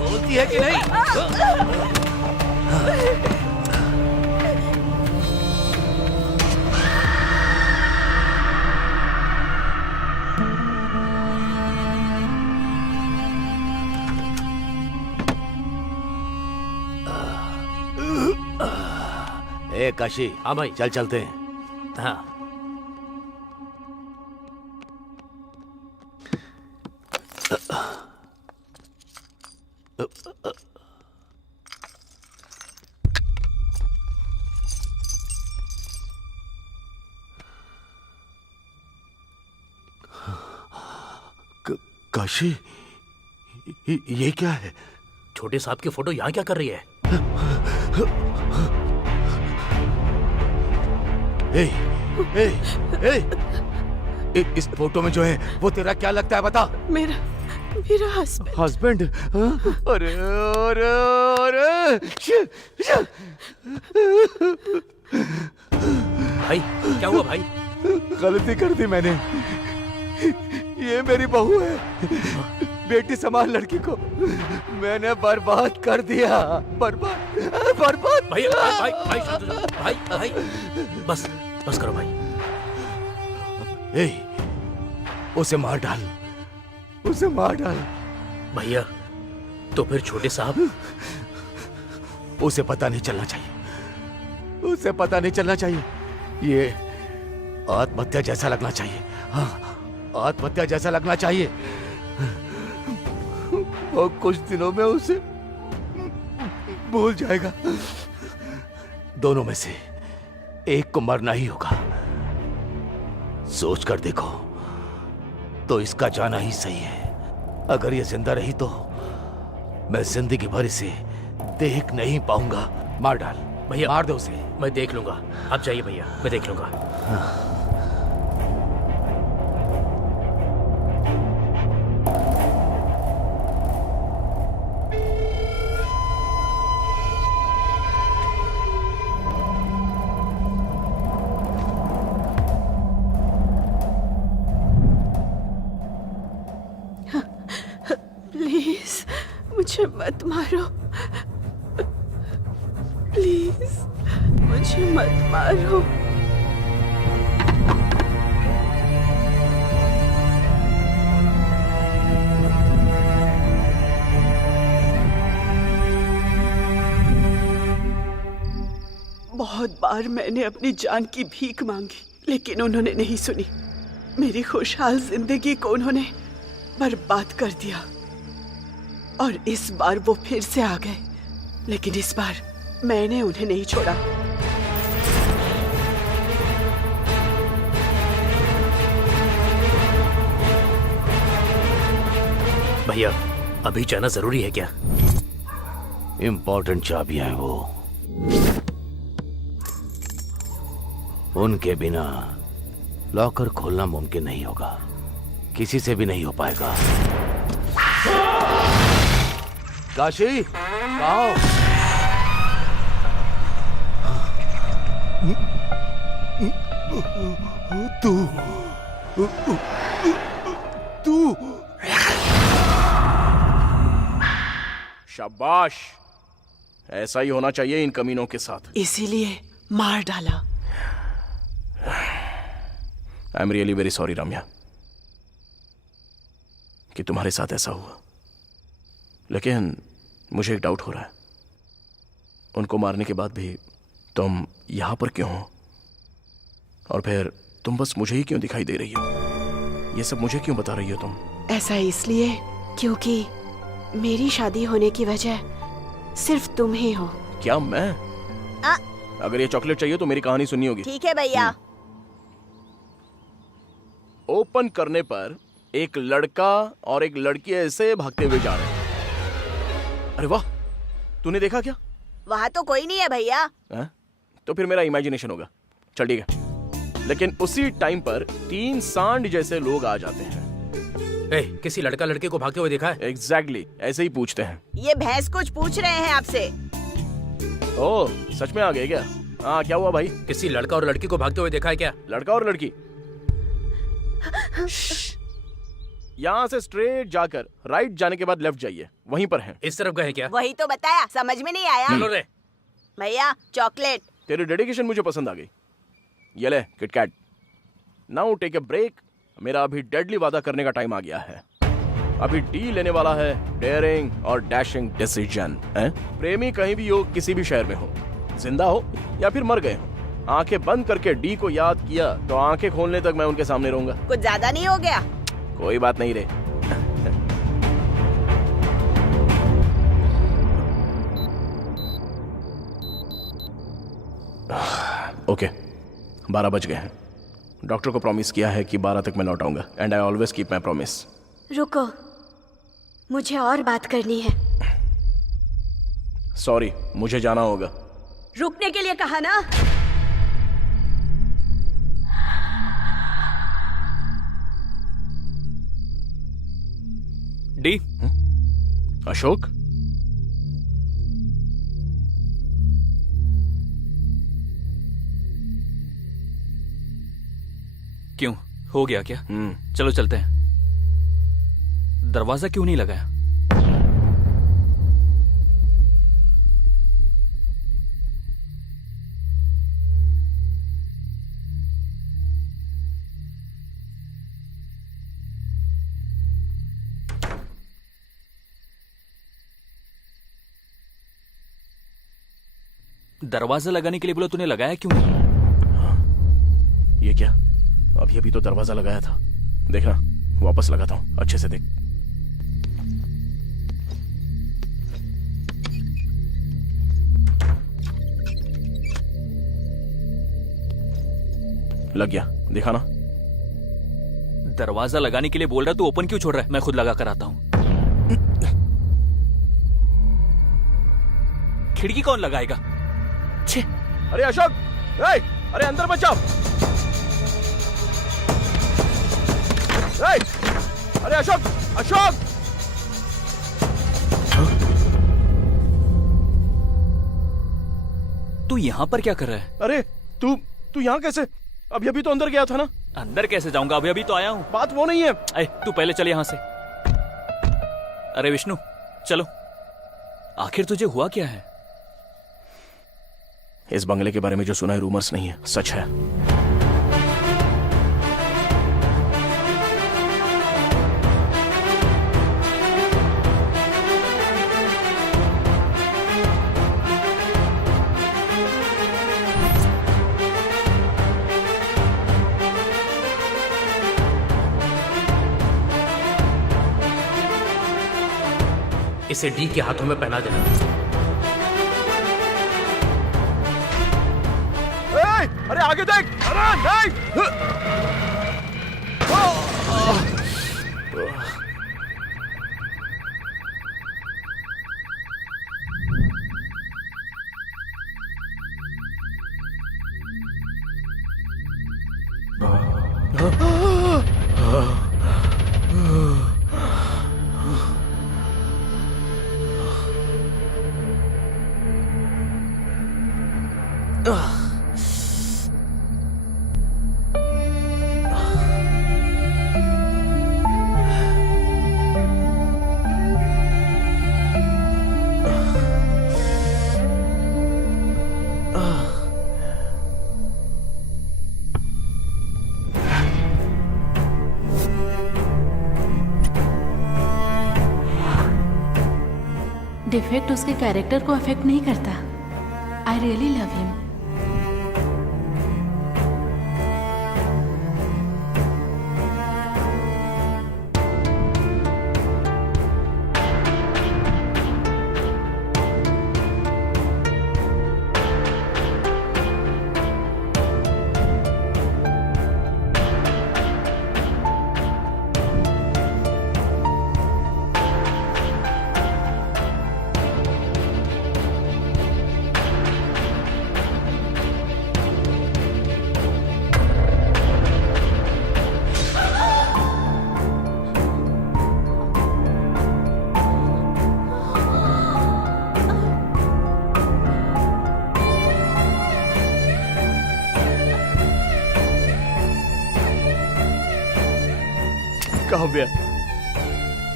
बोलती है कि नहीं? ए काशी। हाँ भाई। चल चलते हैं। हाँ। काशी, ये क्या है? छोटे साहब की फोटो यहाँ क्या कर रही है? ए, ए, ए, इस फोटो में जो है वो तेरा क्या लगता है बता? मेरा हस्बैंड। हस्बैंड? अरे अरे अरे भाई क्या हुआ भाई? गलती कर दी मैंने। ये मेरी बहू है, बेटी समान लड़की को मैंने बर्बाद कर दिया, बर्बाद। भाई भाई भाई शांत हो जाओ। भाई भाई बस बस करो भाई। उसे मार डाल, उसे मार डाल। भैया तो फिर छोटे साहब? उसे पता नहीं चलना चाहिए, उसे पता नहीं चलना चाहिए। ये आत्महत्या जैसा लगना चाहिए। हाँ, आत्महत्या जैसा लगना चाहिए। और कुछ दिनों में उसे भूल जाएगा। दोनों में से एक को मरना ही होगा। सोच कर देखो तो इसका जाना ही सही है। अगर ये जिंदा रही तो मैं जिंदगी भर इसे देख नहीं पाऊंगा। मार डाल भैया, मार दो उसे। मैं देख लूंगा, आप जाइए भैया, मैं देख लूंगा। प्लीज मुझे मत मारो, प्लीज मुझे मत मारो। बहुत बार मैंने अपनी जान की भीख मांगी, लेकिन उन्होंने नहीं सुनी। मेरी खुशहाल जिंदगी को उन्होंने बर्बाद कर दिया। और इस बार वो फिर से आ गए, लेकिन इस बार मैंने उन्हें नहीं छोड़ा। भैया अभी जाना जरूरी है क्या? इंपॉर्टेंट चाबियां हैं वो, उनके बिना लॉकर खोलना मुमकिन नहीं होगा, किसी से भी नहीं हो पाएगा। काशी, कहाँ हो? तू शाबाश, ऐसा ही होना चाहिए इन कमीनों के साथ। इसीलिए मार डाला। I am really very sorry Ramya कि तुम्हारे साथ ऐसा हुआ, लेकिन मुझे एक डाउट हो रहा है। उनको मारने के बाद भी तुम यहां पर क्यों हो? और फिर तुम बस मुझे ही क्यों दिखाई दे रही हो? ये सब मुझे क्यों बता रही हो तुम? ऐसा इसलिए क्योंकि मेरी शादी होने की वजह सिर्फ तुम ही हो। क्या मैं? अगर ये चॉकलेट चाहिए तो मेरी कहानी सुननी होगी। ठीक है भैया। ओपन करने पर एक लड़का और एक लड़की ऐसे भागते हुए जा रहे हैं। अरे वाह, तूने देखा क्या? वहाँ तो कोई नहीं है भैया। तो फिर मेरा इमेजिनेशन होगा। चल ठीक है। लेकिन उसी टाइम पर 3 सांड जैसे लोग आ जाते हैं। किसी लड़का लड़के को भागते हुए देखा है? एग्जैक्टली, ऐसे ही पूछते हैं। ये भैंस कुछ पूछ रहे हैं आपसे। ओह, सच में आ गए क्या? हाँ, क्या हुआ भाई? किसी लड़का और लड़की को भागते हुए देखा है क्या? लड़का और लड़की? यहाँ से स्ट्रेट जाकर राइट जाने के बाद लेफ्ट जाइए, वहीं पर हैं। इस तरफ गए क्या? वही तो बताया, समझ में नहीं आया। चलो रे भैया, चॉकलेट। तेरी डेडिकेशन मुझे पसंद आ गई। ये ले KitKat. Now take a break. मेरा अभी डेडली वादा करने का टाइम आ गया है। अभी डी लेने वाला है डेयरिंग और डैशिंग डिसीजन। प्रेमी कहीं भी हो, किसी भी शहर में हो, जिंदा हो या फिर मर गए हो, आंखें बंद करके डी को याद किया तो आंखें खोलने तक मैं उनके सामने रहूंगा। कुछ ज्यादा नहीं हो गया? कोई बात नहीं रे। ओके, 12 बज गए हैं। डॉक्टर को प्रॉमिस किया है कि 12 तक मैं लौट आऊंगा and I always keep my promise. रुको, मुझे और बात करनी है। सॉरी, मुझे जाना होगा। रुकने के लिए कहा ना। डी, अशोक, क्यों? हो गया क्या? चलो चलते हैं। दरवाजा क्यों नहीं लगाया? दरवाजा लगाने के लिए बोला, तूने लगाया क्यों नहीं? ये क्या? अभी अभी तो दरवाजा लगाया था। देखना, वापस लगाता हूं, अच्छे से देख। लग गया, देखा ना? दरवाजा लगाने के लिए बोल रहा, तू ओपन क्यों छोड़ रहा है? मैं खुद लगा कर आता हूं। खिड़की कौन लगाएगा? छे। अरे अशोक, अरे अंदर मत जाओ। अरे अशोक, अशोक! तू यहां पर क्या कर रहा है? अरे तू यहां कैसे? अभी अभी तो अंदर गया था ना। अंदर कैसे जाऊंगा? अभी अभी तो आया हूं। बात वो नहीं है। तू पहले चल यहां से। अरे विष्णु, चलो। आखिर तुझे हुआ क्या है? इस बंगले के बारे में जो सुना है रूमर्स नहीं है, सच है। इसे डी के हाथों में पहना देना। अरे आगे देख! अरे नहीं! डिफेक्ट उसके कैरेक्टर को अफेक्ट नहीं करता। I really love him. Kavya,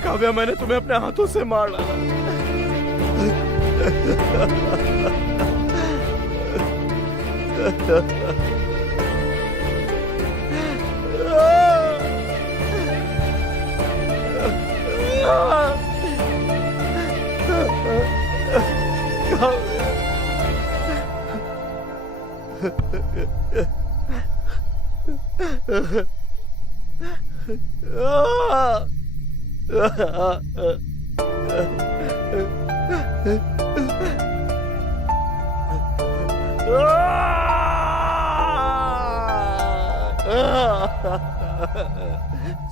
Kavya, मैंने तुम्हें अपने हाथों से मार डाला।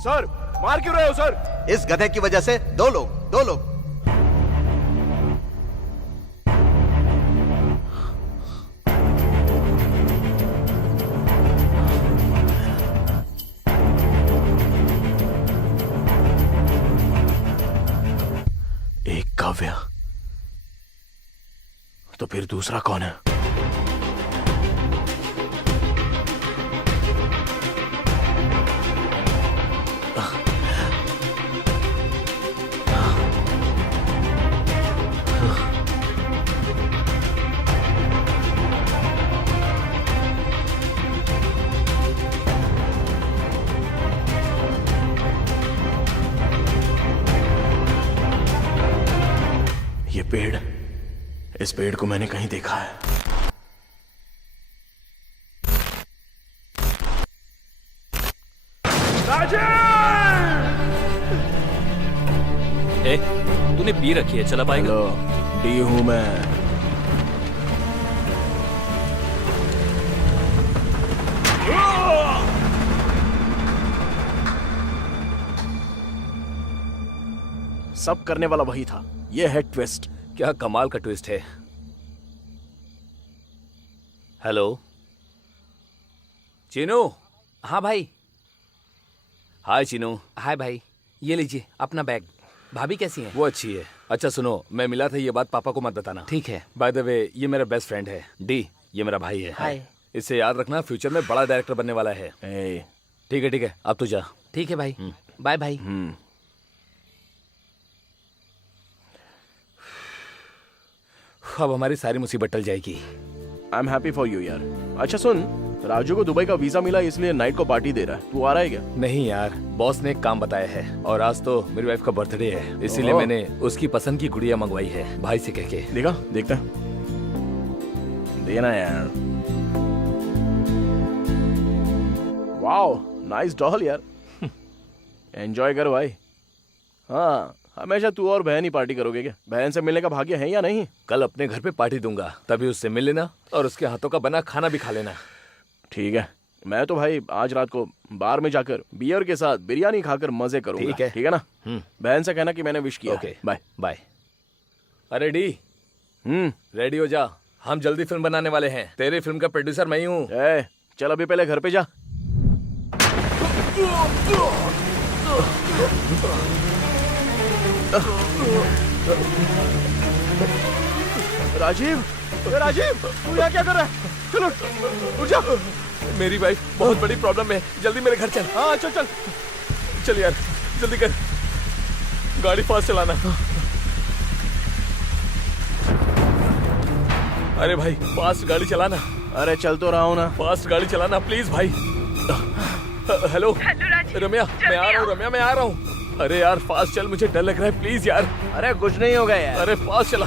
सर, मार क्यों रहे हो सर? इस गधे की वजह से दो लोग। एक काव्या, तो फिर दूसरा कौन है? पेड़, इस पेड़ को मैंने कहीं देखा है। ए, तूने पी रखी है, चला पाएगा? हेलो, डी हूं मैं। सब करने वाला वही था। ये है ट्विस्ट। क्या कमाल का ट्विस्ट है। हेलो चीनू। हाँ भाई। हाय चीनू। हाय भाई, ये लीजिए अपना बैग। भाभी कैसी हैं? वो अच्छी है। अच्छा सुनो, मैं मिला था, ये बात पापा को मत बताना। ठीक है। बाय द वे, ये मेरा बेस्ट फ्रेंड है डी, ये मेरा भाई है। हाय। इससे याद रखना, फ्यूचर में बड़ा डायरेक्टर बनने वाला है। ठीक है ठीक है, अब तू जा। ठीक है भाई, बाय भाई। अब हमारी सारी मुसीबत टल जाएगी। I am happy for you यार। अच्छा सुन, राजू को दुबई का वीजा मिला, इसलिए नाइट को पार्टी दे रहा है। तू आ रहा है क्या? नहीं यार, बॉस ने एक काम बताया है, और आज तो मेरी वाइफ का बर्थडे है, इसीलिए ओह। मैंने उसकी पसंद की गुड़िया मंगवाई है भाई से कह के। देखा, देखता है, देना यार। वाओ, नाइस डॉल यार। एंजॉय कर भाई। हाँ, हमेशा तू और बहन ही पार्टी करोगे क्या? बहन से मिलने का भाग्य है या नहीं? कल अपने घर पे पार्टी दूंगा, तभी उससे मिल लेना और उसके हाथों का बना खाना भी खा लेना। ठीक है, मैं तो भाई आज रात को बार में जाकर बियर के साथ बिरयानी खाकर मजे करूंगा। ठीक है ना? बहन से कहना कि मैंने विश किया। Okay, bye bye. अरे डी, रेडी हो जा, हम जल्दी फिल्म बनाने वाले हैं। तेरी फिल्म का प्रोड्यूसर मैं ही हूँ। चल अभी पहले घर पे जा। राजीव, राजीव, तू यहाँ क्या कर रहा है? चलो उठ जा। मेरी वाइफ बहुत बड़ी प्रॉब्लम में, जल्दी मेरे घर चल। हाँ चल चल चल यार, जल्दी कर, गाड़ी फास्ट चलाना। अरे भाई फास्ट गाड़ी चलाना। अरे चल तो रहा हूँ ना। फास्ट गाड़ी चलाना प्लीज भाई। हेलो रम्या, मैं आ रहा हूँ। रम्या, मैं आ रहा हूँ। अरे यार फास्ट चल, मुझे डर लग रहा है, प्लीज यार। अरे कुछ नहीं होगा यार। अरे फास्ट चला।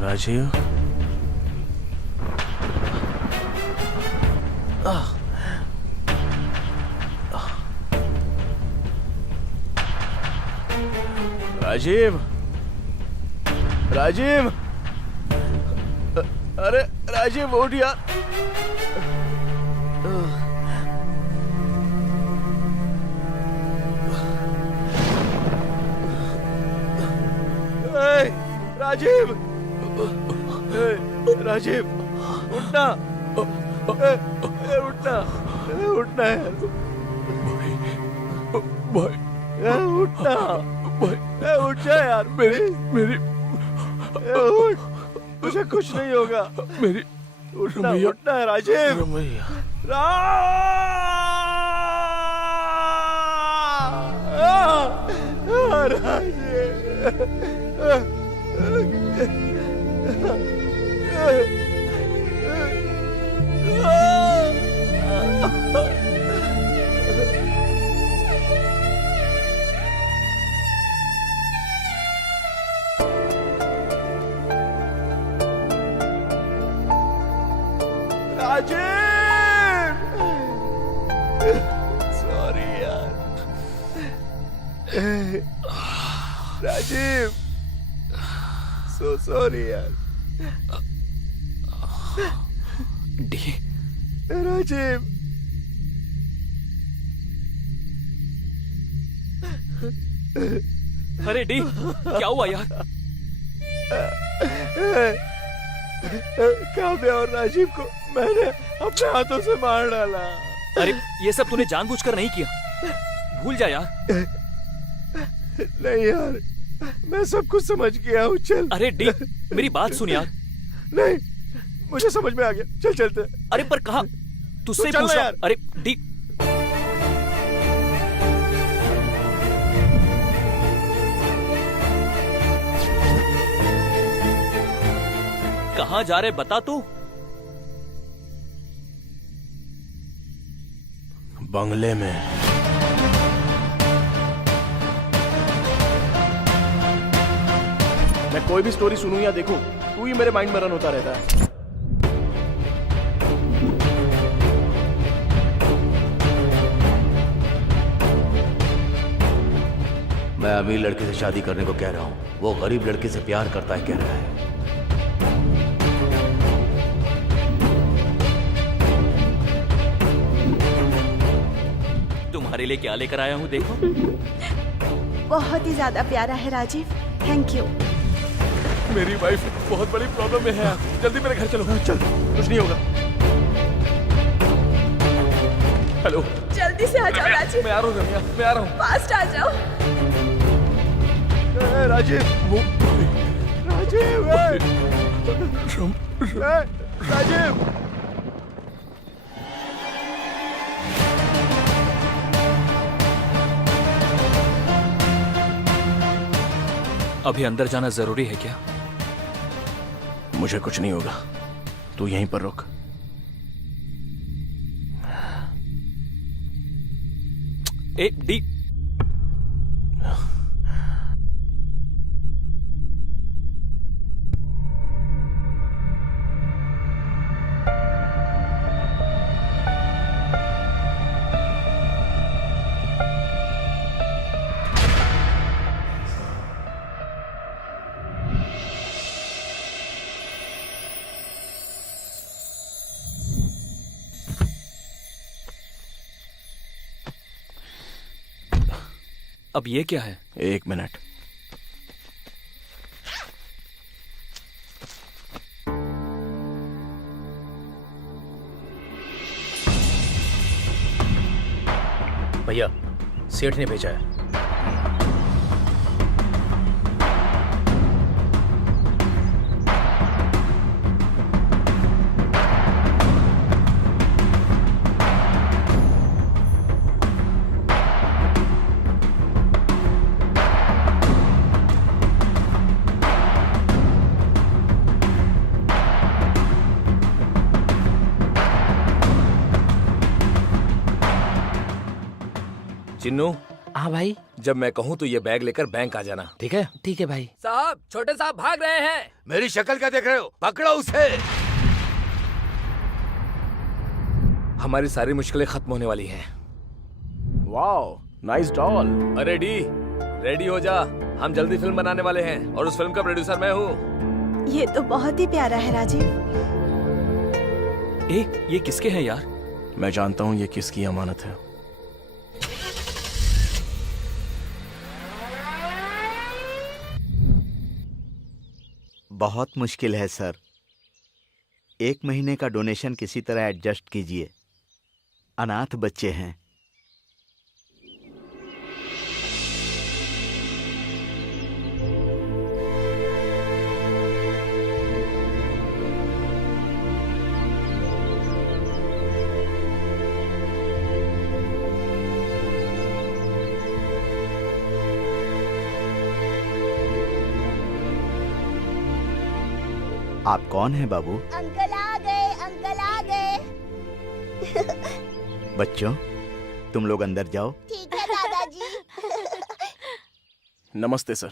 राजीव, राजीव, राजीव, अरे राजीव उठ यार। राजीव, राजीव उठना, उठना, उठना यार। भाई उठना, उठ जा यार। मेरी उठ, मुझे कुछ नहीं होगा। मेरी उठना, उठना है राजीव। राजीव, राजीव, सो सॉरी यार। डी, राजीव, अरे डी, क्या हुआ यार? काव्या और राजीव को मैंने अपने हाथों से मार डाला। अरे ये सब तूने जानबूझकर नहीं किया, भूल जा यार। नहीं यार, मैं सब कुछ समझ गया हूँ, चल। अरे डी, मेरी बात सुन यार। नहीं, मुझे समझ में आ गया, चल चलते हैं। अरे पर कहा, तुझसे चल ना पूछा। यार। अरे डी, कहाँ जा रहे बता तू? बंगले में। मैं कोई भी स्टोरी सुनूं या देखूं, तू ही मेरे माइंड में रन होता रहता है। मैं अमीर लड़के से शादी करने को कह रहा हूँ, वो गरीब लड़के से प्यार करता है कह रहा है। तुम्हारे लिए क्या लेकर आया हूँ देखो। बहुत ही ज्यादा प्यारा है राजीव, थैंक यू। मेरी वाइफ बहुत बड़ी प्रॉब्लम में है, जल्दी मेरे घर चलो। चल, कुछ नहीं होगा। हेलो, जल्दी से आ जाओ राजीव। मैं आ रहा हूँ रम्या, मैं आ रहा हूँ। फास्ट आ जाओ। राजीव, वो राजीव, राजीव। अभी अंदर जाना जरूरी है क्या? मुझे कुछ नहीं होगा, तू यहीं पर रुक। ए डी, अब ये क्या है? 1 मिनट। भैया, सेठ ने भेजा है। चिन्नू। हाँ भाई। जब मैं कहूँ तो ये बैग लेकर बैंक आ जाना, ठीक है? ठीक है भाई। साहब, छोटे साहब भाग रहे हैं। मेरी शक्ल क्या देख रहे हो? पकड़ो उसे। हमारी सारी मुश्किलें खत्म होने वाली हैं। Wow, nice doll. अरे डी, रेडी हो जा, हम जल्दी फिल्म बनाने वाले हैं और उस फिल्म का प्रोड्यूसर मैं हूँ। ये तो बहुत ही प्यारा है राजीव। ये किसके हैं यार? मैं जानता हूँ ये किसकी अमानत है। बहुत मुश्किल है सर। 1 महीने का डोनेशन किसी तरह एडजस्ट कीजिए, अनाथ बच्चे हैं। आप कौन हैं बाबू? अंकल आ गए, अंकल आ गए। बच्चों, तुम लोग अंदर जाओ। ठीक है दादाजी। नमस्ते सर,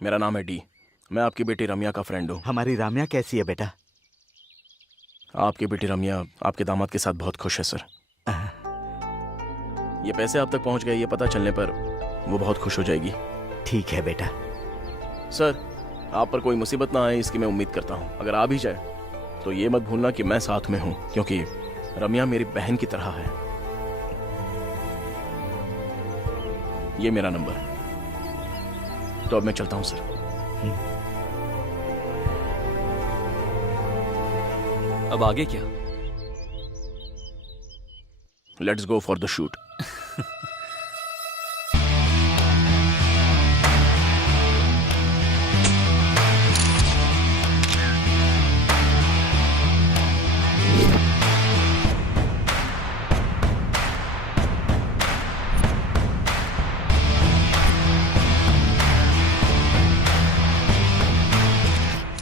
मेरा नाम है डी। मैं आपकी बेटी रम्या का फ्रेंड हूँ। हमारी राम्या कैसी है बेटा? आपकी बेटी रम्या आपके दामाद के साथ बहुत खुश है सर। ये पैसे आप तक पहुंच गए, ये पता चलने पर वो बहुत खुश हो जाएगी। ठीक है बेटा। सर, आप पर कोई मुसीबत ना आए इसकी मैं उम्मीद करता हूँ। अगर आ भी जाए तो ये मत भूलना कि मैं साथ में हूँ, क्योंकि रम्या मेरी बहन की तरह है। ये मेरा नंबर है। तो अब मैं चलता हूँ सर। अब आगे क्या? Let's go for the shoot.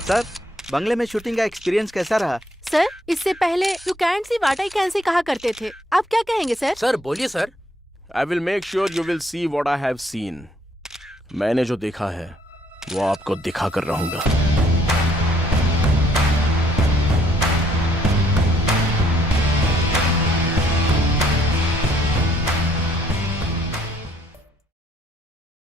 Sir, बंगले में शूटिंग का एक्सपीरियंस कैसा रहा? सर, इससे पहले you can see what I can सी कहा करते थे, आप क्या कहेंगे सर? सर बोलिए sir. I will make sure you will see what I have scene. मैंने जो देखा है वो आपको दिखा कर रहूंगा।